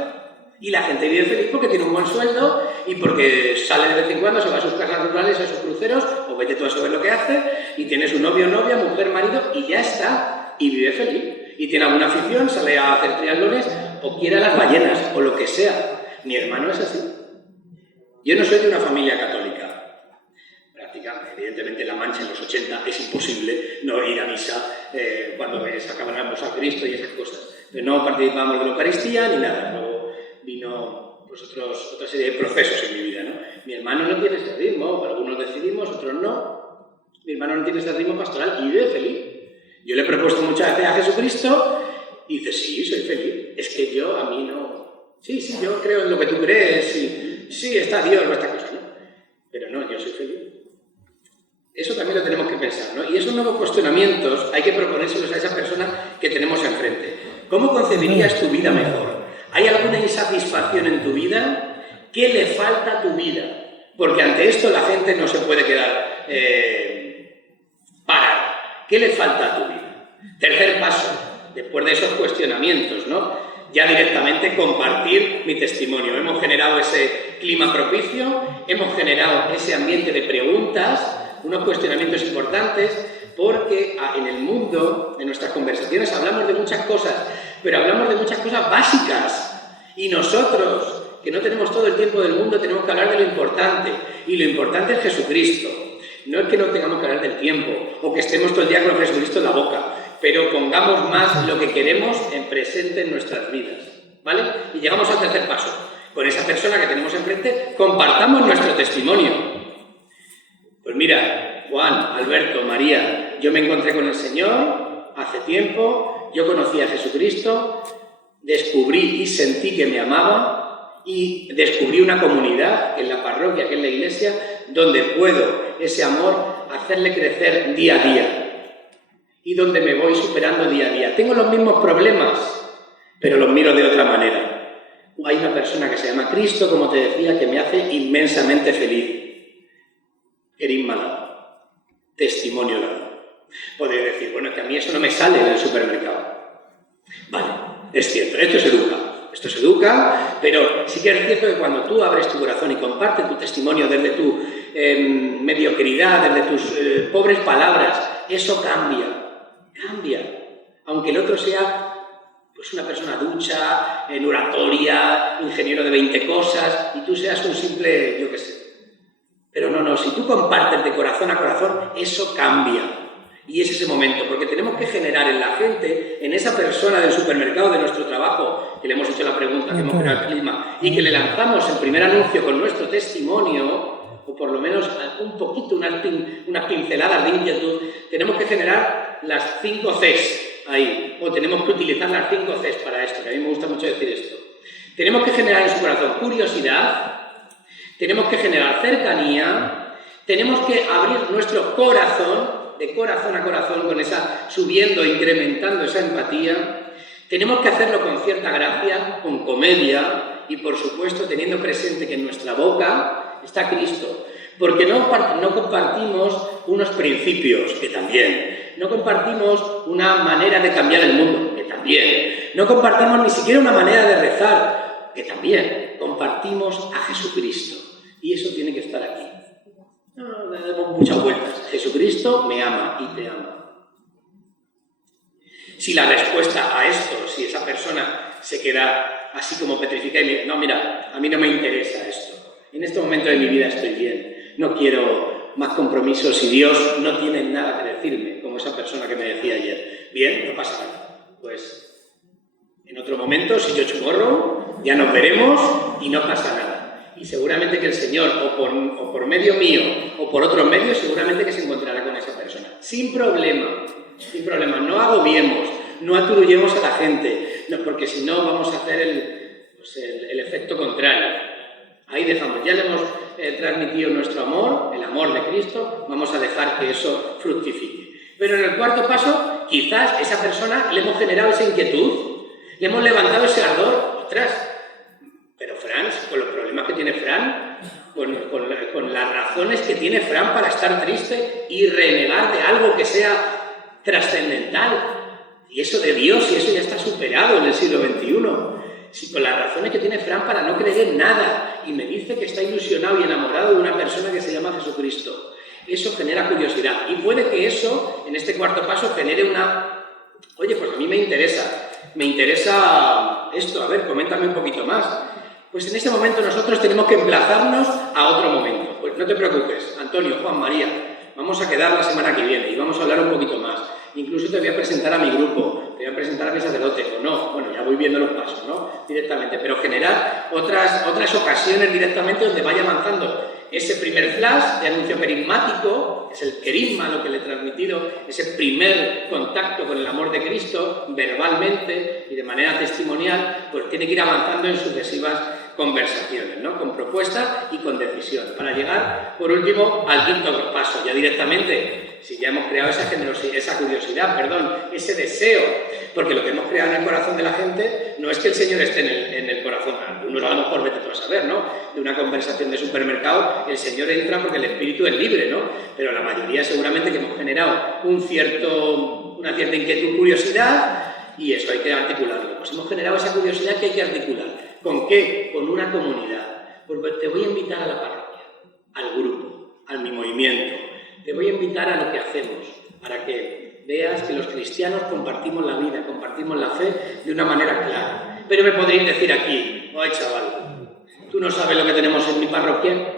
Y la gente vive feliz porque tiene un buen sueldo y porque sale de vez en cuando, se va a sus casas rurales, a sus cruceros, o vete tú a saber lo que hace, y tiene su novio, novia, mujer, marido, y ya está, y vive feliz. Y tiene alguna afición, sale a hacer triatlones, o quiere a las ballenas, o lo que sea. Mi hermano es así. Yo no soy de una familia católica. Prácticamente, evidentemente en La Mancha en los 80 es imposible no ir a misa cuando sacábamos a Cristo y esas cosas. Pero no participábamos de la Eucaristía ni nada. Luego vino pues, otra serie de procesos en mi vida, ¿no? Mi hermano no tiene ese ritmo, algunos decidimos, otros no. Mi hermano no tiene ese ritmo pastoral y vive feliz. Yo le he propuesto muchas veces a Jesucristo y dice, sí, soy feliz. Es que yo, a mí no. Sí, yo creo en lo que tú crees, sí, está Dios o esta cosa, ¿no? Pero no, yo soy feliz. Eso también lo tenemos que pensar, ¿no? Y esos nuevos cuestionamientos hay que proponérselos a esa persona que tenemos enfrente. ¿Cómo concebirías tu vida mejor? ¿Hay alguna insatisfacción en tu vida? ¿Qué le falta a tu vida? Porque ante esto la gente no se puede quedar parada. ¿Qué le falta a tu vida? Tercer paso, después de esos cuestionamientos, ¿no? ya directamente compartir mi testimonio. Hemos generado ese clima propicio, hemos generado ese ambiente de preguntas, unos cuestionamientos importantes, porque en el mundo, en nuestras conversaciones, hablamos de muchas cosas, pero hablamos de muchas cosas básicas. Y nosotros, que no tenemos todo el tiempo del mundo, tenemos que hablar de lo importante. Y lo importante es Jesucristo. No es que no tengamos que hablar del tiempo, o que estemos todo el día con Jesucristo en la boca, pero pongamos más lo que queremos en presente en nuestras vidas, ¿vale? Y llegamos al tercer paso. Con esa persona que tenemos enfrente, compartamos nuestro testimonio. Pues mira, Juan, Alberto, María, yo me encontré con el Señor hace tiempo, yo conocí a Jesucristo, descubrí y sentí que me amaba y descubrí una comunidad en la parroquia, que es la iglesia, donde puedo ese amor hacerle crecer día a día y donde me voy superando día a día. Tengo los mismos problemas, pero los miro de otra manera. Hay una persona que se llama Cristo, como te decía, que me hace inmensamente feliz. Querisma dado, testimonio dado. Podría decir, bueno, es que a mí eso no me sale en el supermercado. Vale, es cierto, esto se educa, pero sí que es cierto que cuando tú abres tu corazón y compartes tu testimonio desde tu mediocridad, desde tus pobres palabras, eso cambia. Aunque el otro sea pues una persona ducha, en oratoria, ingeniero de 20 cosas, y tú seas un simple, yo qué sé. Pero no, si tú compartes de corazón a corazón, eso cambia. Y es ese momento, porque tenemos que generar en la gente, en esa persona del supermercado, de nuestro trabajo, que le hemos hecho la pregunta, que hemos creado el clima, y que le lanzamos el primer anuncio con nuestro testimonio, o por lo menos un poquito, unas pinceladas de inquietud, tenemos que generar las 5 Cs ahí, o tenemos que utilizar las 5 Cs para esto, que a mí me gusta mucho decir esto. Tenemos que generar en su corazón curiosidad, tenemos que generar cercanía, tenemos que abrir nuestro corazón, de corazón a corazón, con esa, subiendo, incrementando esa empatía. Tenemos que hacerlo con cierta gracia, con comedia y, por supuesto, teniendo presente que en nuestra boca está Cristo. Porque no compartimos unos principios, que también. No compartimos una manera de cambiar el mundo, que también. No compartimos ni siquiera una manera de rezar, que también. Compartimos a Jesucristo. Y eso tiene que estar aquí. No le damos muchas vueltas. Jesucristo me ama y te ama. Si la respuesta a esto, si esa persona se queda así como petrificada y me dice, no, mira, a mí no me interesa esto. En este momento de mi vida estoy bien. No quiero más compromisos y Dios no tiene nada que decirme, como esa persona que me decía ayer. Bien, no pasa nada. Pues en otro momento, si yo chumorro, ya nos veremos y no pasa nada. Y seguramente que el Señor, o por medio mío, o por otros medios, seguramente que se encontrará con esa persona. Sin problema. No agobiemos, no aturullemos a la gente, no, porque si no vamos a hacer el efecto contrario. Ahí dejamos, ya le hemos transmitido nuestro amor, el amor de Cristo, vamos a dejar que eso fructifique. Pero en el cuarto paso, quizás esa persona le hemos generado esa inquietud, le hemos levantado ese ardor, ostras. Pero Fran, con los problemas que tiene Fran, con las razones que tiene Fran para estar triste y renegar de algo que sea trascendental, y eso de Dios, y eso ya está superado en el siglo XXI, si con las razones que tiene Fran para no creer en nada, y me dice que está ilusionado y enamorado de una persona que se llama Jesucristo, eso genera curiosidad, y puede que eso, en este cuarto paso, genere una... Oye, pues a mí me interesa esto, a ver, coméntame un poquito más. Pues en ese momento nosotros tenemos que emplazarnos a otro momento. Pues no te preocupes, Antonio, Juan, María, vamos a quedar la semana que viene y vamos a hablar un poquito más. Incluso te voy a presentar a mi grupo, te voy a presentar a mi sacerdote, o no, bueno, ya voy viendo los pasos, ¿no? Directamente, pero generar otras ocasiones directamente donde vaya avanzando ese primer flash de anuncio carismático, es el querisma lo que le he transmitido, ese primer contacto con el amor de Cristo, verbalmente y de manera testimonial, pues tiene que ir avanzando en sucesivas conversaciones, ¿no? Con propuesta y con decisión, para llegar, por último, al quinto paso, ya directamente, si ya hemos creado esa generosidad, esa curiosidad, ese deseo, porque lo que hemos creado en el corazón de la gente no es que el Señor esté en el corazón, algunos a lo mejor vete tú a saber, ¿no? De una conversación de supermercado, el Señor entra porque el espíritu es libre, ¿no? Pero la mayoría seguramente que hemos generado una cierta inquietud, curiosidad, Y eso hay que articularlo. Pues hemos generado esa curiosidad que hay que articular. ¿Con qué? Con una comunidad. Pues te voy a invitar a la parroquia, al grupo, a mi movimiento. Te voy a invitar a lo que hacemos, para que veas que los cristianos compartimos la vida, compartimos la fe de una manera clara. Pero me podréis decir aquí, oye chaval, ¿tú no sabes lo que tenemos en mi parroquia?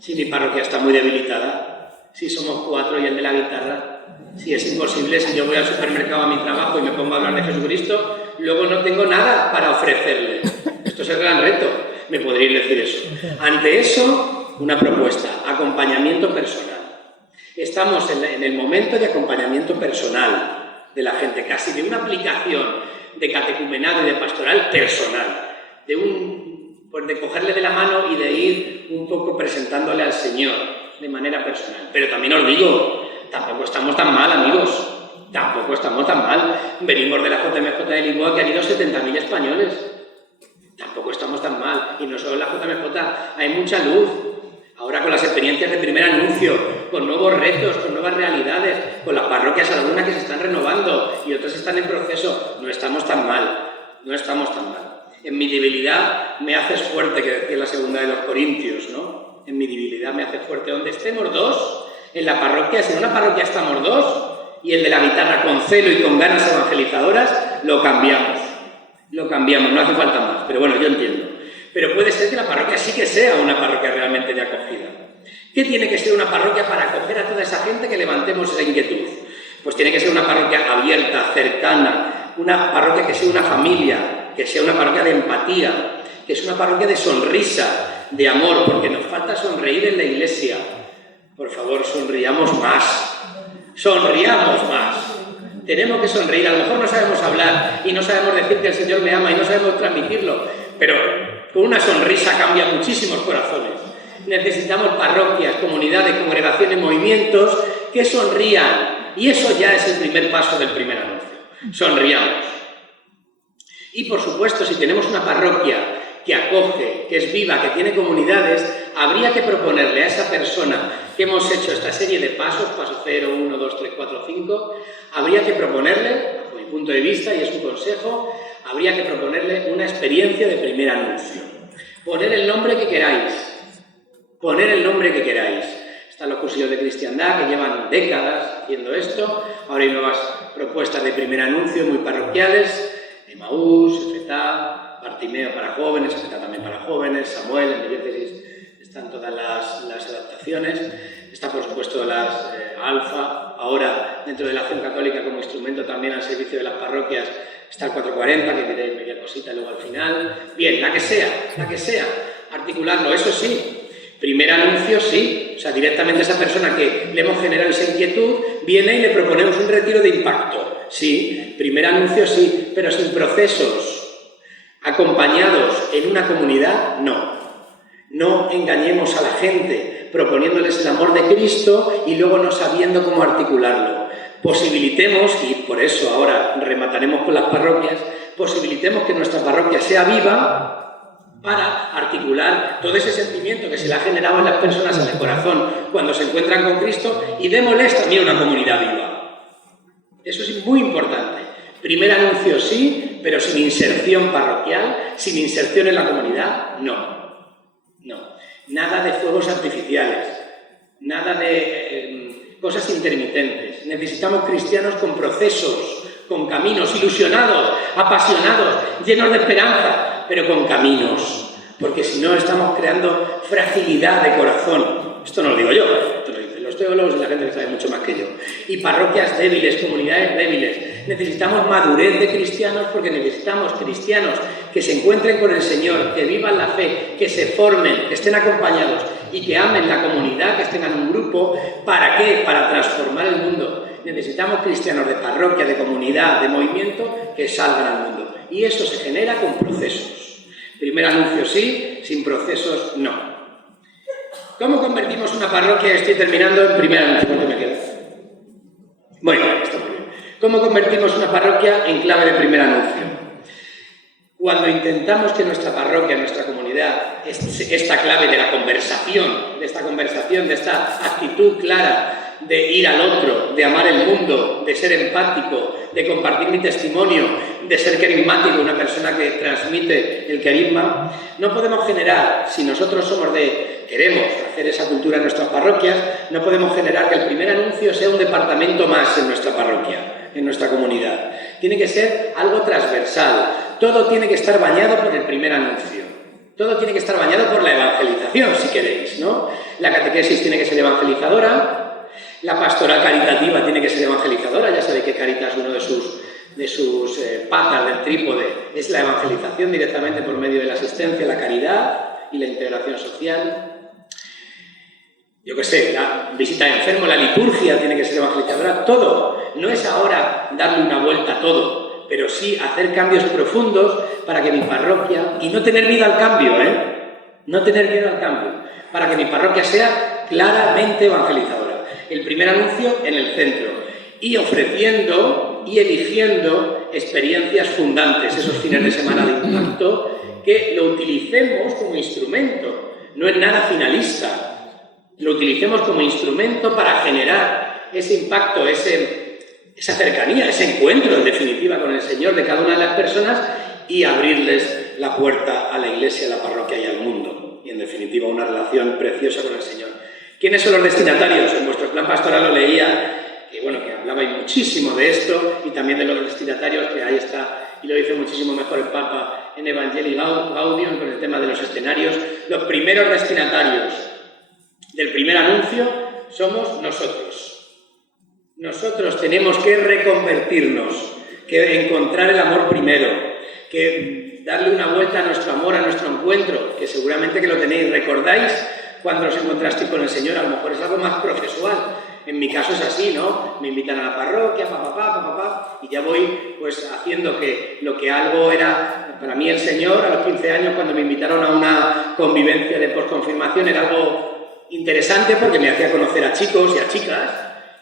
Si mi parroquia está muy debilitada, si somos 4 y el de la guitarra, si es imposible, si yo voy al supermercado a mi trabajo y me pongo a hablar de Jesucristo, luego no tengo nada para ofrecerle. Esto es el gran reto, me podréis decir eso. Ante eso, una propuesta, acompañamiento personal. Estamos en el momento de acompañamiento personal de la gente, casi de una aplicación de catecumenado y de pastoral personal, de cogerle de la mano y de ir un poco presentándole al Señor de manera personal. Pero también os digo, tampoco estamos tan mal, amigos, tampoco estamos tan mal. Venimos de la JMJ de Lisboa, que han ido 70.000 españoles. Tampoco estamos tan mal. Y no solo en la JMJ, hay mucha luz. Ahora con las experiencias de primer anuncio, con nuevos retos, con nuevas realidades, con las parroquias algunas que se están renovando y otras están en proceso, no estamos tan mal, no estamos tan mal. En mi debilidad me haces fuerte, que decía la segunda de los Corintios, ¿no? En mi debilidad me haces fuerte. Donde estemos dos, en la parroquia, si en una parroquia estamos dos, y el de la guitarra con celo y con ganas evangelizadoras, lo cambiamos, no hace falta más, pero bueno, yo entiendo. Pero puede ser que la parroquia sí que sea una parroquia realmente de acogida. ¿Qué tiene que ser una parroquia para acoger a toda esa gente que levantemos esa inquietud? Pues tiene que ser una parroquia abierta, cercana, una parroquia que sea una familia, que sea una parroquia de empatía, que es una parroquia de sonrisa, de amor, porque nos falta sonreír en la iglesia. Por favor, sonriamos más. Tenemos que sonreír. A lo mejor no sabemos hablar y no sabemos decir que el Señor me ama y no sabemos transmitirlo, pero con una sonrisa cambia muchísimos corazones. Necesitamos parroquias, comunidades, congregaciones, movimientos que sonrían. Y eso ya es el primer paso del primer anuncio. Sonriamos. Y por supuesto, si tenemos una parroquia que acoge, que es viva, que tiene comunidades, habría que proponerle a esa persona que hemos hecho esta serie de pasos, paso 0, 1, 2, 3, 4, 5, habría que proponerle, bajo mi punto de vista, y es un consejo, habría que proponerle una experiencia de primer anuncio. Poner el nombre que queráis. Están los cursillos de cristiandad que llevan décadas haciendo esto. Ahora hay nuevas propuestas de primer anuncio muy parroquiales. Emaús, Efetá, Bartimeo para jóvenes, Efetá también para jóvenes, Samuel, en mi diócesis están todas las adaptaciones. Está, por supuesto, las Alfa. Ahora, dentro de la Acción Católica, como instrumento también al servicio de las parroquias, está el 440, que diré media cosita luego al final. Bien, la que sea, articularlo, eso sí. Primer anuncio, sí. O sea, directamente esa persona que le hemos generado esa inquietud, viene y le proponemos un retiro de impacto. Sí, primer anuncio, sí, pero sin procesos acompañados en una comunidad, no. No engañemos a la gente proponiéndoles el amor de Cristo y luego no sabiendo cómo articularlo. Posibilitemos, y por eso ahora remataremos con las parroquias, posibilitemos que nuestra parroquia sea viva para articular todo ese sentimiento que se le ha generado en las personas en el corazón cuando se encuentran con Cristo y démosles también una comunidad viva. Eso es muy importante. Primer anuncio sí, pero sin inserción parroquial, sin inserción en la comunidad, no. Nada de fuegos artificiales, nada de cosas intermitentes. Necesitamos cristianos con procesos, con caminos, ilusionados, apasionados, llenos de esperanza, pero con caminos, porque si no estamos creando fragilidad de corazón. Esto no lo digo yo, esto lo dicen los teólogos y la gente que sabe mucho más que yo. Y parroquias débiles, comunidades débiles. Necesitamos madurez de cristianos porque necesitamos cristianos que se encuentren con el Señor, que vivan la fe, que se formen, que estén acompañados y que amen la comunidad, que estén en un grupo. ¿Para qué? Para transformar el mundo. Necesitamos cristianos de parroquia, de comunidad, de movimiento que salgan al mundo. Y eso se genera con procesos. Primer anuncio sí, sin procesos no. ¿Cómo convertimos una parroquia? Estoy terminando en primer anuncio. ¿Cuánto me queda? Bueno, está muy bien. ¿Cómo convertimos una parroquia en clave de primer anuncio? Cuando intentamos que nuestra parroquia, nuestra comunidad, esta clave de la conversación, de esta actitud clara de ir al otro, de amar el mundo, de ser empático, de compartir mi testimonio, de ser carismático, una persona que transmite el carisma, no podemos generar, si nosotros queremos hacer esa cultura en nuestras parroquias, no podemos generar que el primer anuncio sea un departamento más en nuestra parroquia, en nuestra comunidad. Tiene que ser algo transversal. Todo tiene que estar bañado por el primer anuncio. Todo tiene que estar bañado por la evangelización, si queréis, ¿no? La catequesis tiene que ser evangelizadora, la pastoral caritativa tiene que ser evangelizadora. Ya sabéis que Caritas, uno de sus patas del trípode, es la evangelización directamente por medio de la asistencia, la caridad y la integración social. Yo qué sé, la visita de enfermo, la liturgia tiene que ser evangelizadora. Todo. No es ahora darle una vuelta a todo, pero sí hacer cambios profundos para que mi parroquia, y no tener miedo al cambio, no tener miedo al cambio, para que mi parroquia sea claramente evangelizadora. El primer anuncio en el centro, y ofreciendo y eligiendo experiencias fundantes, esos fines de semana de impacto, que lo utilicemos como instrumento, no es nada finalista, lo utilicemos como instrumento para generar ese impacto, esa cercanía, ese encuentro, en definitiva, con el Señor de cada una de las personas y abrirles la puerta a la iglesia, a la parroquia y al mundo. Y, en definitiva, una relación preciosa con el Señor. ¿Quiénes son los destinatarios? En vuestro plan pastoral lo leía, que hablabais muchísimo de esto y también de los destinatarios, que ahí está, y lo dice muchísimo mejor el Papa en Evangelii Gaudium con el tema de los escenarios. Los primeros destinatarios del primer anuncio somos nosotros. Nosotros tenemos que reconvertirnos, que encontrar el amor primero, que darle una vuelta a nuestro amor, a nuestro encuentro, que seguramente que lo tenéis. ¿Recordáis cuando os encontrasteis con el Señor? A lo mejor es algo más procesual. En mi caso es así, ¿no? Me invitan a la parroquia, y ya voy pues haciendo que lo que algo era para mí el Señor a los 15 años, cuando me invitaron a una convivencia de posconfirmación, era algo interesante porque me hacía conocer a chicos y a chicas,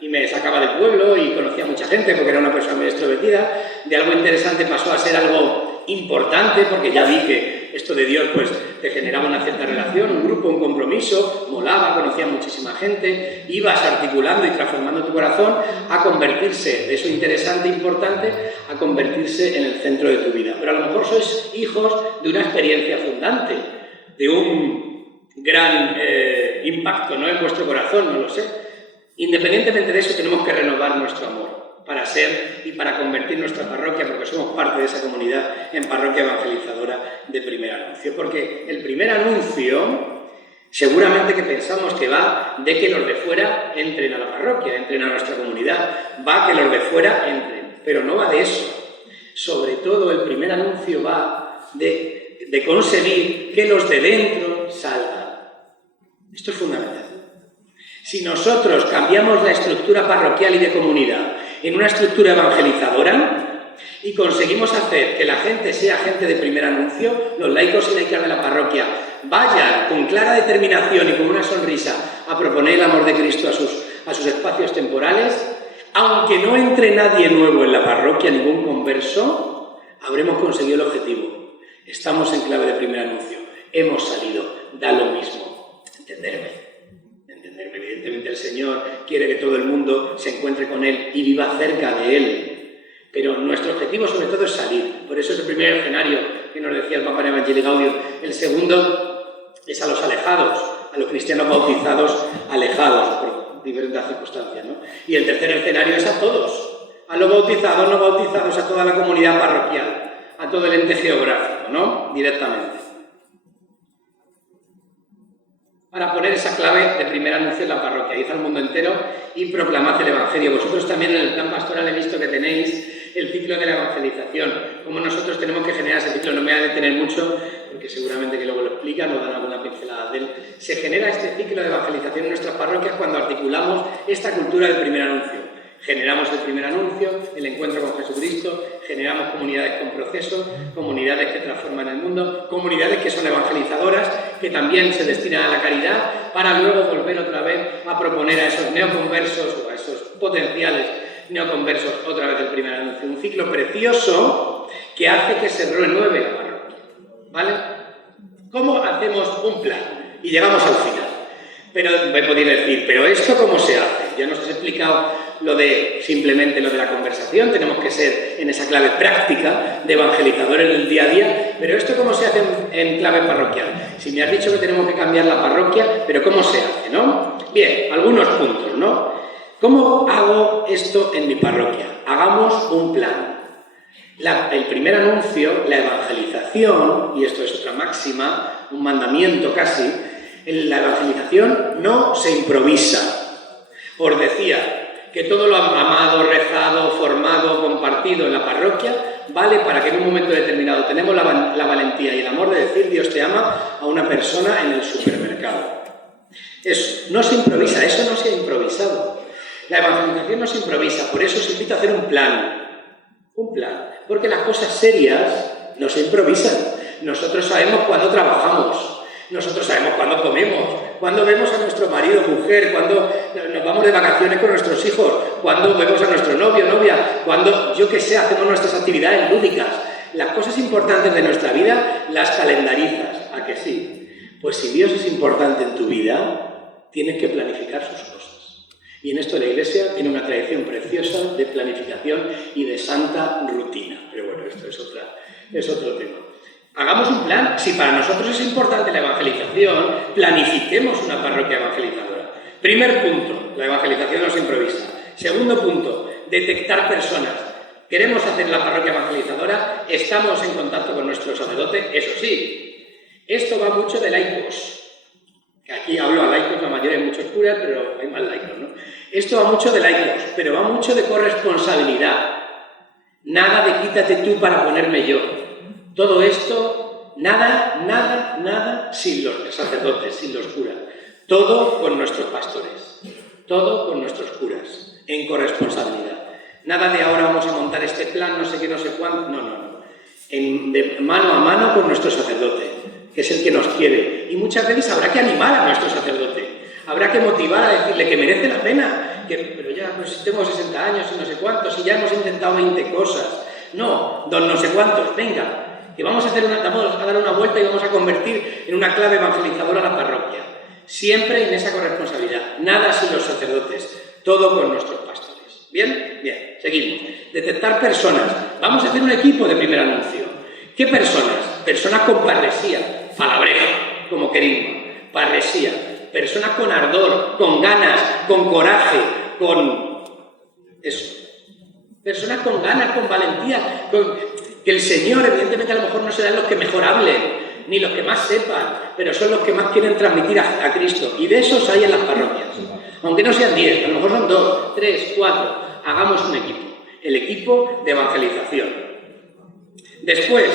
y me sacaba del pueblo y conocía a mucha gente porque era una persona muy extrovertida. De algo interesante pasó a ser algo importante, porque ya vi que esto de Dios pues te generaba una cierta relación, un grupo, un compromiso, molaba, conocía a muchísima gente, ibas articulando y transformando tu corazón a convertirse de eso interesante e importante a convertirse en el centro de tu vida. Pero a lo mejor sois hijos de una experiencia fundante, de un gran impacto, ¿no?, en vuestro corazón, no lo sé. Independientemente de eso, tenemos que renovar nuestro amor para ser y para convertir nuestra parroquia, porque somos parte de esa comunidad, en parroquia evangelizadora de primer anuncio. Porque el primer anuncio, seguramente que pensamos que va de que los de fuera entren a la parroquia, entren a nuestra comunidad, va que los de fuera entren, pero no va de eso. Sobre todo el primer anuncio va de conseguir que los de dentro salgan. Esto es fundamental. Si nosotros cambiamos la estructura parroquial y de comunidad en una estructura evangelizadora y conseguimos hacer que la gente sea gente de primer anuncio, los laicos y laicas de la parroquia vayan con clara determinación y con una sonrisa a proponer el amor de Cristo a sus espacios temporales, aunque no entre nadie nuevo en la parroquia, ningún converso, habremos conseguido el objetivo. Estamos en clave de primer anuncio. Hemos salido, da lo mismo. Entenderme. Evidentemente el Señor quiere que todo el mundo se encuentre con Él y viva cerca de Él. Pero nuestro objetivo sobre todo es salir. Por eso es el primer escenario que nos decía el Papa en Evangelii Gaudium. El segundo es a los alejados, a los cristianos bautizados alejados por diferentes circunstancias, ¿no? Y el tercer escenario es a todos, a los bautizados, no bautizados, a toda la comunidad parroquial, a todo el ente geográfico, ¿no? Directamente. Para poner esa clave de primer anuncio en la parroquia. Id al mundo entero y proclamad el Evangelio. Vosotros también en el plan pastoral he visto que tenéis el ciclo de la evangelización. Como nosotros tenemos que generar ese ciclo, no me voy a detener mucho, porque seguramente que luego lo explican o dan alguna pincelada de él. Se genera este ciclo de evangelización en nuestras parroquias cuando articulamos esta cultura del primer anuncio. Generamos el primer anuncio, el encuentro con Jesucristo, generamos comunidades con proceso, comunidades que transforman el mundo, comunidades que son evangelizadoras, que también se destinan a la caridad, para luego volver otra vez a proponer a esos neoconversos o a esos potenciales neoconversos otra vez el primer anuncio. Un ciclo precioso que hace que se renueve la parroquia. ¿Vale? ¿Cómo hacemos un plan? Y llegamos al final. Pero me podéis decir, ¿pero esto cómo se hace? Ya nos has explicado simplemente lo de la conversación, tenemos que ser en esa clave práctica de evangelizadores del día a día, pero ¿esto cómo se hace en clave parroquial? Si me has dicho que tenemos que cambiar la parroquia, pero ¿cómo se hace, no? Bien, algunos puntos, ¿no? ¿Cómo hago esto en mi parroquia? Hagamos un plan. El primer anuncio, la evangelización, y esto es otra máxima, un mandamiento casi, la evangelización no se improvisa. Os decía que todo lo amado, rezado, formado, compartido en la parroquia vale para que en un momento determinado tenemos la valentía y el amor de decir Dios te ama a una persona en el supermercado. Eso no se improvisa, eso no se ha improvisado. La evangelización no se improvisa, por eso os invito a hacer un plan. Un plan. Porque las cosas serias no se improvisan. Nosotros sabemos cuándo trabajamos, nosotros sabemos cuándo comemos, cuándo vemos a nuestro marido, mujer, cuándo nos vamos de vacaciones con nuestros hijos, cuándo vemos a nuestro novio, novia, cuándo, yo qué sé, hacemos nuestras actividades lúdicas. Las cosas importantes de nuestra vida las calendarizas, ¿a que sí? Pues si Dios es importante en tu vida, tienes que planificar sus cosas. Y en esto la Iglesia tiene una tradición preciosa de planificación y de santa rutina. Pero bueno, esto es otro tema. Hagamos un plan. Si para nosotros es importante la evangelización, planifiquemos una parroquia evangelizadora. Primer punto, la evangelización no se improvisa. Segundo punto, detectar personas. ¿Queremos hacer la parroquia evangelizadora? ¿Estamos en contacto con nuestro sacerdote? Eso sí. Esto va mucho de laicos. Aquí hablo a laicos, la mayoría hay muchos curas, pero hay más laicos, ¿no? Esto va mucho de laicos, pero va mucho de corresponsabilidad. Nada de quítate tú para ponerme yo. Todo esto, nada sin los sacerdotes, sin los curas. Todo con nuestros pastores, todo con nuestros curas, en corresponsabilidad. Nada de ahora vamos a montar este plan, no sé qué, no sé cuánto, no. De mano a mano con nuestro sacerdote, que es el que nos quiere. Y muchas veces habrá que animar a nuestro sacerdote, habrá que motivar a decirle que merece la pena, pero ya, pues tengo 60 años y no sé cuántos, y ya hemos intentado 20 cosas. No, don no sé cuántos, venga, que vamos a dar una vuelta y vamos a convertir en una clave evangelizadora la parroquia. Siempre en esa corresponsabilidad, nada sin los sacerdotes, todo con nuestros pastores. ¿Bien? Bien, seguimos. Detectar personas. Vamos a hacer un equipo de primer anuncio. ¿Qué personas? Personas con parresía, palabreja, como queremos, parresía. Personas con ardor, con ganas, con coraje, con eso. Personas con ganas, con valentía, que el Señor, evidentemente, a lo mejor no serán los que mejor hablen, ni los que más sepan, pero son los que más quieren transmitir a Cristo. Y de esos hay en las parroquias. Aunque no sean 10, a lo mejor son 2, 3, 4. Hagamos un equipo. El equipo de evangelización. Después,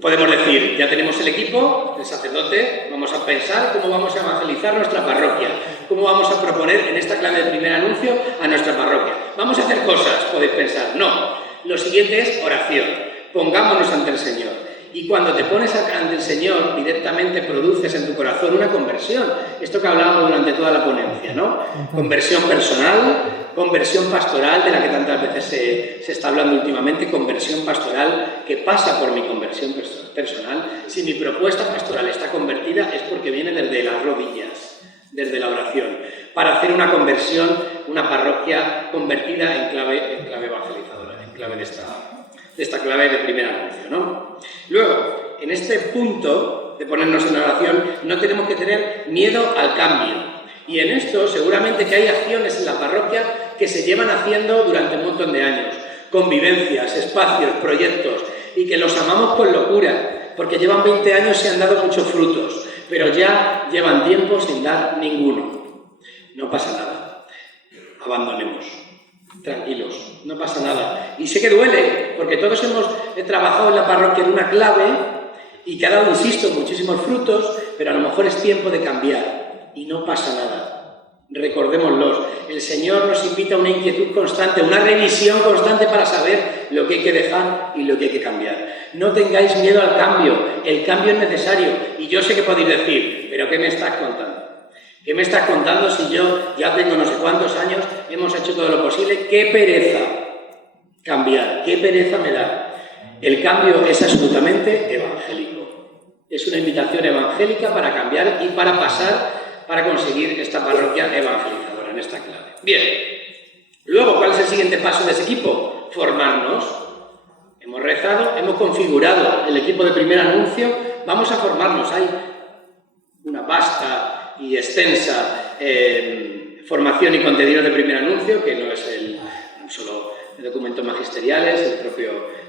podemos decir, ya tenemos el equipo, el sacerdote, vamos a pensar cómo vamos a evangelizar nuestra parroquia, cómo vamos a proponer en esta clave de primer anuncio a nuestra parroquia. Vamos a hacer cosas, podéis pensar. No, lo siguiente es oración. Pongámonos ante el Señor. Y cuando te pones ante el Señor, directamente produces en tu corazón una conversión. Esto que hablábamos durante toda la ponencia, ¿no? Conversión personal, conversión pastoral, de la que tantas veces se está hablando últimamente, conversión pastoral, que pasa por mi conversión personal. Si mi propuesta pastoral está convertida, es porque viene desde las rodillas, desde la oración, para hacer una conversión, una parroquia convertida en clave evangelizadora, en clave de esta clave de primer anuncio, ¿no? Luego, en este punto de ponernos en oración, no tenemos que tener miedo al cambio. Y en esto, seguramente que hay acciones en la parroquia que se llevan haciendo durante un montón de años. Convivencias, espacios, proyectos, y que los amamos con locura, porque llevan 20 años y han dado muchos frutos, pero ya llevan tiempo sin dar ninguno. No pasa nada. Abandonemos. Tranquilos, no pasa nada. Y sé que duele, porque todos hemos trabajado en la parroquia en una clave y que ha dado, insisto, muchísimos frutos, pero a lo mejor es tiempo de cambiar y no pasa nada. Recordémoslo, el Señor nos invita a una inquietud constante, una revisión constante para saber lo que hay que dejar y lo que hay que cambiar. No tengáis miedo al cambio, el cambio es necesario. Y yo sé que podéis decir, ¿pero qué me estás contando? ¿Qué me estás contando si yo ya tengo no sé cuántos años, hemos hecho todo lo posible? ¡Qué pereza cambiar! ¡Qué pereza me da! El cambio es absolutamente evangélico. Es una invitación evangélica para cambiar y para pasar para conseguir esta parroquia evangelizadora en esta clave. Bien, luego, ¿cuál es el siguiente paso de ese equipo? Formarnos. Hemos rezado, hemos configurado el equipo de primer anuncio, vamos a formarnos. Hay una vasta y extensa formación y contenido de primer anuncio, que no es solo documentos magisteriales,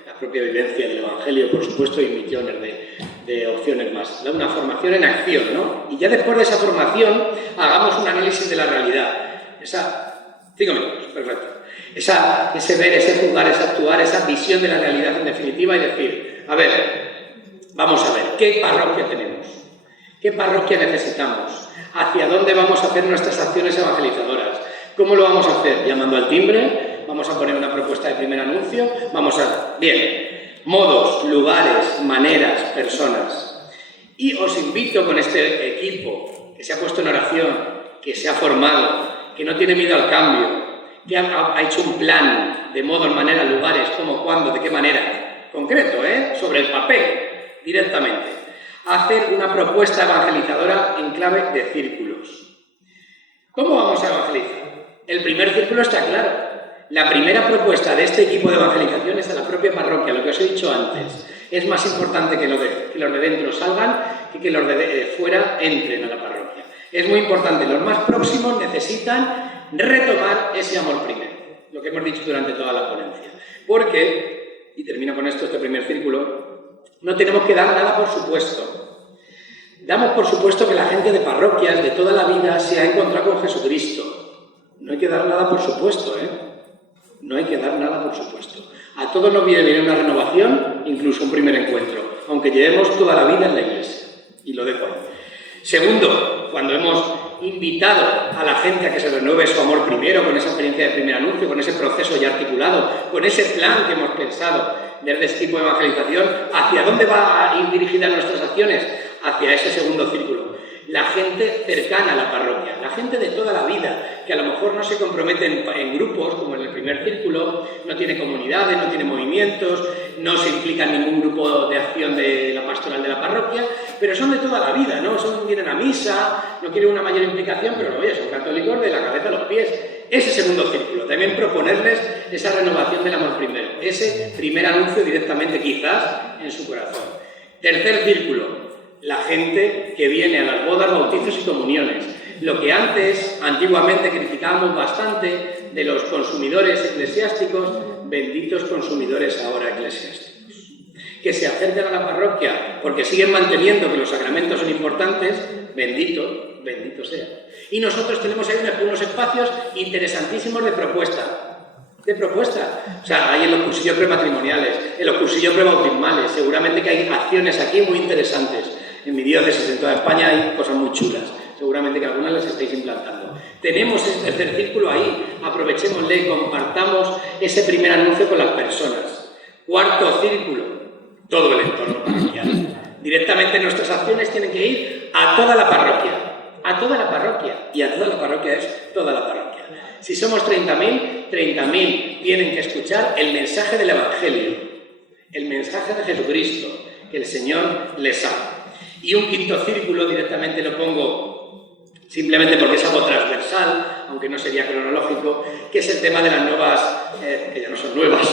la propia vivencia del Evangelio, por supuesto, y millones de opciones más. Una formación en acción, ¿no? Y ya después de esa formación, hagamos un análisis de la realidad. 5 minutos, perfecto. Ese ver, ese jugar, ese actuar, esa visión de la realidad en definitiva y decir, a ver, vamos a ver, ¿qué parroquia tenemos? ¿Qué parroquia necesitamos? ¿Hacia dónde vamos a hacer nuestras acciones evangelizadoras? ¿Cómo lo vamos a hacer? ¿Llamando al timbre? ¿Vamos a poner una propuesta de primer anuncio? Bien, modos, lugares, maneras, personas. Y os invito con este equipo que se ha puesto en oración, que se ha formado, que no tiene miedo al cambio, que ha hecho un plan de modos, maneras, lugares, cómo, cuándo, de qué manera, concreto, sobre el papel, directamente, hacer una propuesta evangelizadora en clave de círculos. ¿Cómo vamos a evangelizar? El primer círculo está claro. La primera propuesta de este equipo de evangelización es a la propia parroquia, lo que os he dicho antes. Es más importante que los de dentro salgan que los de fuera entren a la parroquia. Es muy importante, los más próximos necesitan retomar ese amor primero, lo que hemos dicho durante toda la ponencia. Porque, y termino con esto, este primer círculo, no tenemos que dar nada por supuesto. Damos por supuesto que la gente de parroquias de toda la vida se ha encontrado con Jesucristo. No hay que dar nada por supuesto, No hay que dar nada por supuesto. A todos nos viene una renovación, incluso un primer encuentro, aunque llevemos toda la vida en la iglesia. Y lo dejo ahí. Segundo, cuando hemos invitado a la gente a que se renueve su amor primero, con esa experiencia de primer anuncio, con ese proceso ya articulado, con ese plan que hemos pensado desde este tipo de evangelización, ¿hacia dónde va a ir dirigidas nuestras acciones? Hacia ese segundo círculo. La gente cercana a la parroquia, la gente de toda la vida, que a lo mejor no se compromete en grupos, como en el primer círculo, no tiene comunidades, no tiene movimientos, no se implica en ningún grupo de acción de la pastoral de la parroquia, pero son de toda la vida, ¿no? Vienen a misa, no quieren una mayor implicación, pero oye, son católicos de la cabeza a los pies. Ese segundo círculo, también proponerles esa renovación del amor primero, ese primer anuncio directamente quizás en su corazón. Tercer círculo, la gente que viene a las bodas, bautizos y comuniones. Lo que antiguamente criticábamos bastante de los consumidores eclesiásticos, benditos consumidores ahora eclesiásticos. Que se acercan a la parroquia porque siguen manteniendo que los sacramentos son importantes, bendito sea. Y nosotros tenemos ahí unos espacios interesantísimos de propuesta. O sea, hay en los cursillos prematrimoniales, en los cursillos prebautismales, seguramente que hay acciones aquí muy interesantes. En mi diócesis, en toda España, hay cosas muy chulas. Seguramente que algunas las estáis implantando. Tenemos este tercer círculo ahí, aprovechémosle, compartamos ese primer anuncio con las personas. Cuarto círculo, todo el entorno parroquial. Directamente nuestras acciones tienen que ir a toda la parroquia. A toda la parroquia. Y a toda la parroquia es toda la parroquia. Si somos 30.000 tienen que escuchar el mensaje del Evangelio. El mensaje de Jesucristo, que el Señor les ama. Y un quinto círculo, directamente lo pongo simplemente porque es algo transversal, aunque no sería cronológico, que es el tema de las nuevas, que ya no son nuevas,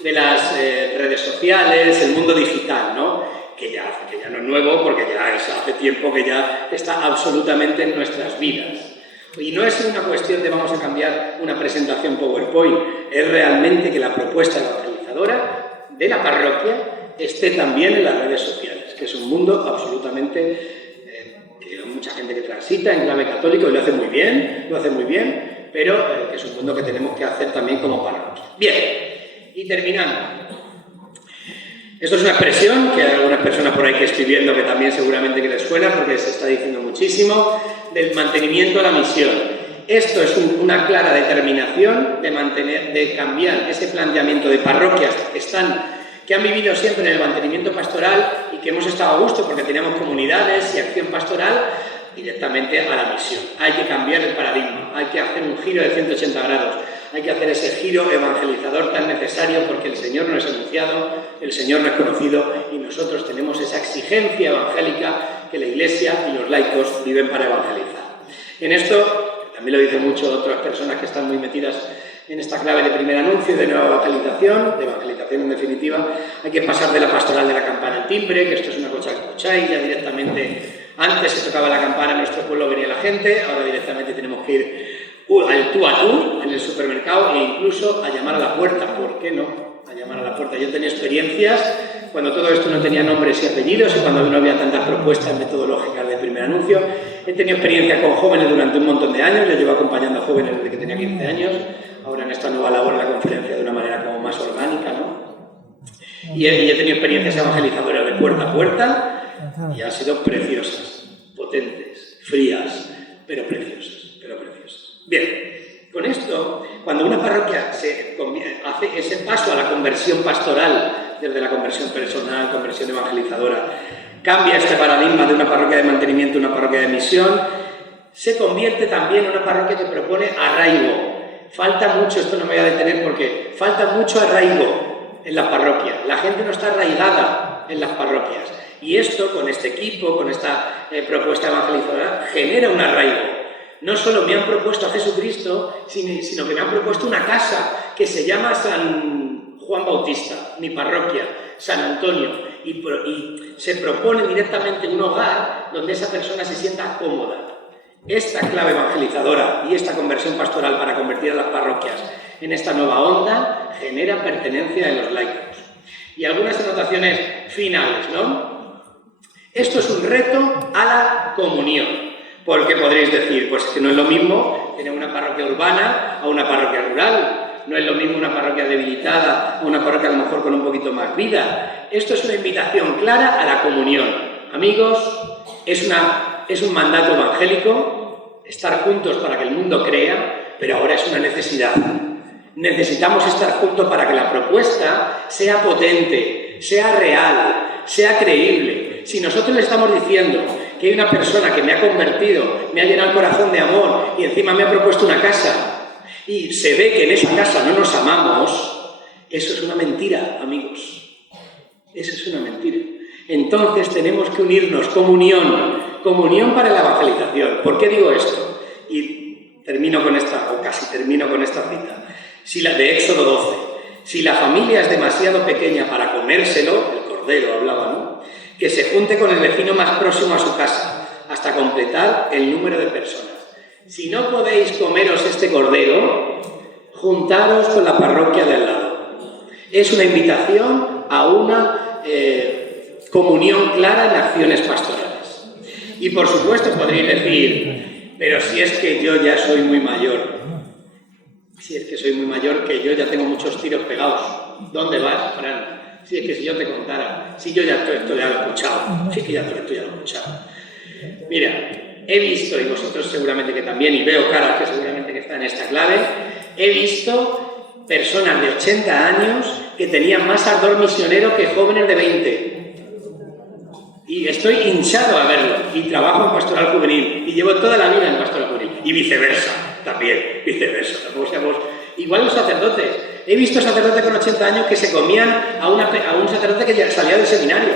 de las redes sociales, el mundo digital, ¿no? Que ya no es nuevo porque ya hace tiempo que ya está absolutamente en nuestras vidas. Y no es una cuestión de vamos a cambiar una presentación PowerPoint, es realmente que la propuesta evangelizadora de la parroquia esté también en las redes sociales, que es un mundo absolutamente, que hay mucha gente que transita en clave católico y lo hace muy bien, pero que es un mundo que tenemos que hacer también como parroquia. Bien, y terminando. Esto es una expresión que hay algunas personas por ahí que estoy viendo que también seguramente que les suena porque se está diciendo muchísimo, del mantenimiento a la misión. Esto es una clara determinación de cambiar ese planteamiento de parroquias que han vivido siempre en el mantenimiento pastoral y que hemos estado a gusto porque teníamos comunidades y acción pastoral directamente a la misión. Hay que cambiar el paradigma, hay que hacer un giro de 180 grados, hay que hacer ese giro evangelizador tan necesario porque el Señor no es anunciado, el Señor no es conocido y nosotros tenemos esa exigencia evangélica que la Iglesia y los laicos viven para evangelizar. En esto, también lo dicen mucho otras personas que están muy metidas en esta clave de primer anuncio, de nueva evangelización, de evangelización en definitiva, hay que pasar de la pastoral de la campana al timbre, que esto es una cosa que escucháis, ya directamente, antes se tocaba la campana, en nuestro pueblo venía la gente, ahora directamente tenemos que ir al tú a tú, en el supermercado, e incluso a llamar a la puerta. ¿Por qué no? A llamar a la puerta. Yo he tenido experiencias cuando todo esto no tenía nombres y apellidos y cuando no había tantas propuestas metodológicas de primer anuncio. He tenido experiencia con jóvenes durante un montón de años, yo llevo acompañando a jóvenes desde que tenía 15 años, ahora en esta nueva labor en la conferencia de una manera como más orgánica, ¿no? Y he tenido experiencias evangelizadoras de puerta a puerta y han sido preciosas, potentes, frías, pero preciosas, pero preciosas. Bien, con esto, cuando una parroquia hace ese paso a la conversión pastoral, desde la conversión personal, conversión evangelizadora, cambia este paradigma de una parroquia de mantenimiento a una parroquia de misión, se convierte también en una parroquia que propone arraigo. Falta mucho, esto no me voy a detener porque falta mucho arraigo en la parroquia. La gente no está arraigada en las parroquias. Y esto, con este equipo, con esta propuesta evangelizadora, genera un arraigo. No solo me han propuesto a Jesucristo, sino que me han propuesto una casa que se llama San Juan Bautista, mi parroquia, San Antonio, y se propone directamente un hogar donde esa persona se sienta cómoda. Esta clave evangelizadora y esta conversión pastoral para convertir a las parroquias en esta nueva onda genera pertenencia en los laicos. Y algunas anotaciones finales, ¿no? Esto es un reto a la comunión. Porque podréis decir, pues que no es lo mismo tener una parroquia urbana a una parroquia rural, no es lo mismo una parroquia debilitada a una parroquia a lo mejor con un poquito más vida. Esto es una invitación clara a la comunión. Amigos, es un mandato evangélico, estar juntos para que el mundo crea, pero ahora es una necesidad. Necesitamos estar juntos para que la propuesta sea potente, sea real, sea creíble. Si nosotros le estamos diciendo que hay una persona que me ha convertido, me ha llenado el corazón de amor y encima me ha propuesto una casa y se ve que en esa casa no nos amamos, eso es una mentira, amigos. Eso es una mentira. Entonces tenemos que unirnos, comunión para la evangelización. ¿Por qué digo esto? Y termino con esta, o casi termino con esta cita. De Éxodo 12. Si la familia es demasiado pequeña para comérselo, el cordero hablaba, ¿no? Que se junte con el vecino más próximo a su casa, hasta completar el número de personas. Si no podéis comeros este cordero, juntaros con la parroquia de al lado. Es una invitación a una comunión clara en acciones pastorales. Y por supuesto podréis decir, pero si es que yo ya soy muy mayor, si es que soy muy mayor, que yo ya tengo muchos tiros pegados, ¿dónde vas, Fran? Si es que si yo te contara, si yo ya esto ya lo he escuchado, si es que ya todo esto ya lo he escuchado. Mira, he visto, y vosotros seguramente que también, y veo caras que seguramente que están en esta clave, he visto personas de 80 años que tenían más ardor misionero que jóvenes de 20. Y estoy hinchado a verlo, y trabajo en pastoral juvenil, y llevo toda la vida en pastoral juvenil, y viceversa, también, viceversa, tampoco seamos... Igual los sacerdotes. He visto sacerdotes con 80 años que se comían a un sacerdote que ya salía del seminario.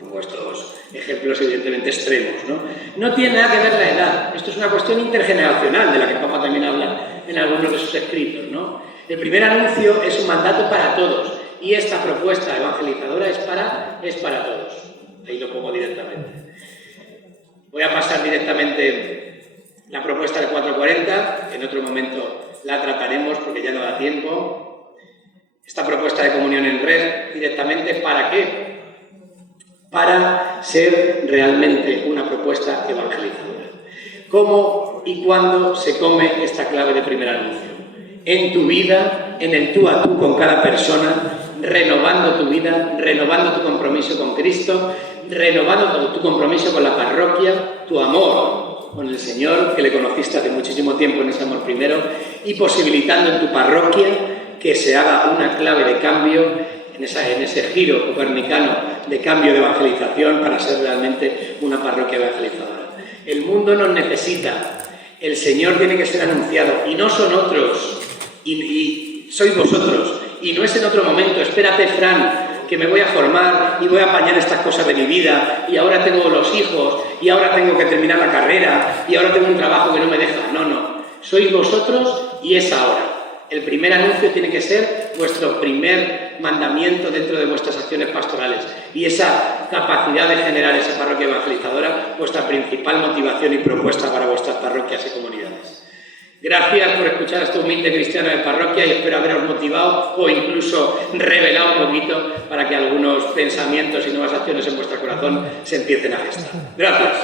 Pongo estos ejemplos evidentemente extremos, ¿no? No tiene nada que ver la edad. Esto es una cuestión intergeneracional de la que el Papa también habla en algunos de sus escritos, ¿no? El primer anuncio es un mandato para todos y esta propuesta evangelizadora es para todos. Ahí lo pongo directamente. Voy a pasar directamente la propuesta de 440, que en otro momento la trataremos porque ya no da tiempo. Esta propuesta de comunión en red directamente, ¿para qué? Para ser realmente una propuesta evangelizadora. ¿Cómo y cuándo se come esta clave de primer anuncio? En tu vida, en el tú a tú con cada persona, renovando tu vida, renovando tu compromiso con Cristo, renovando tu compromiso con la parroquia, tu amor con el Señor, que le conociste hace muchísimo tiempo en ese amor primero, y posibilitando en tu parroquia que se haga una clave de cambio en ese giro copernicano de cambio de evangelización para ser realmente una parroquia evangelizadora. El mundo nos necesita, el Señor tiene que ser anunciado, y no son otros, y sois vosotros, y no es en otro momento. Espérate, Fran, que me voy a formar y voy a apañar estas cosas de mi vida y ahora tengo los hijos y ahora tengo que terminar la carrera y ahora tengo un trabajo que no me deja. No, no. Sois vosotros y es ahora. El primer anuncio tiene que ser vuestro primer mandamiento dentro de vuestras acciones pastorales y esa capacidad de generar esa parroquia evangelizadora, vuestra principal motivación y propuesta para vuestras parroquias y comunidades. Gracias por escuchar a este humilde cristiano de parroquia y espero haberos motivado o incluso revelado un poquito para que algunos pensamientos y nuevas acciones en vuestro corazón se empiecen a gestar. Gracias.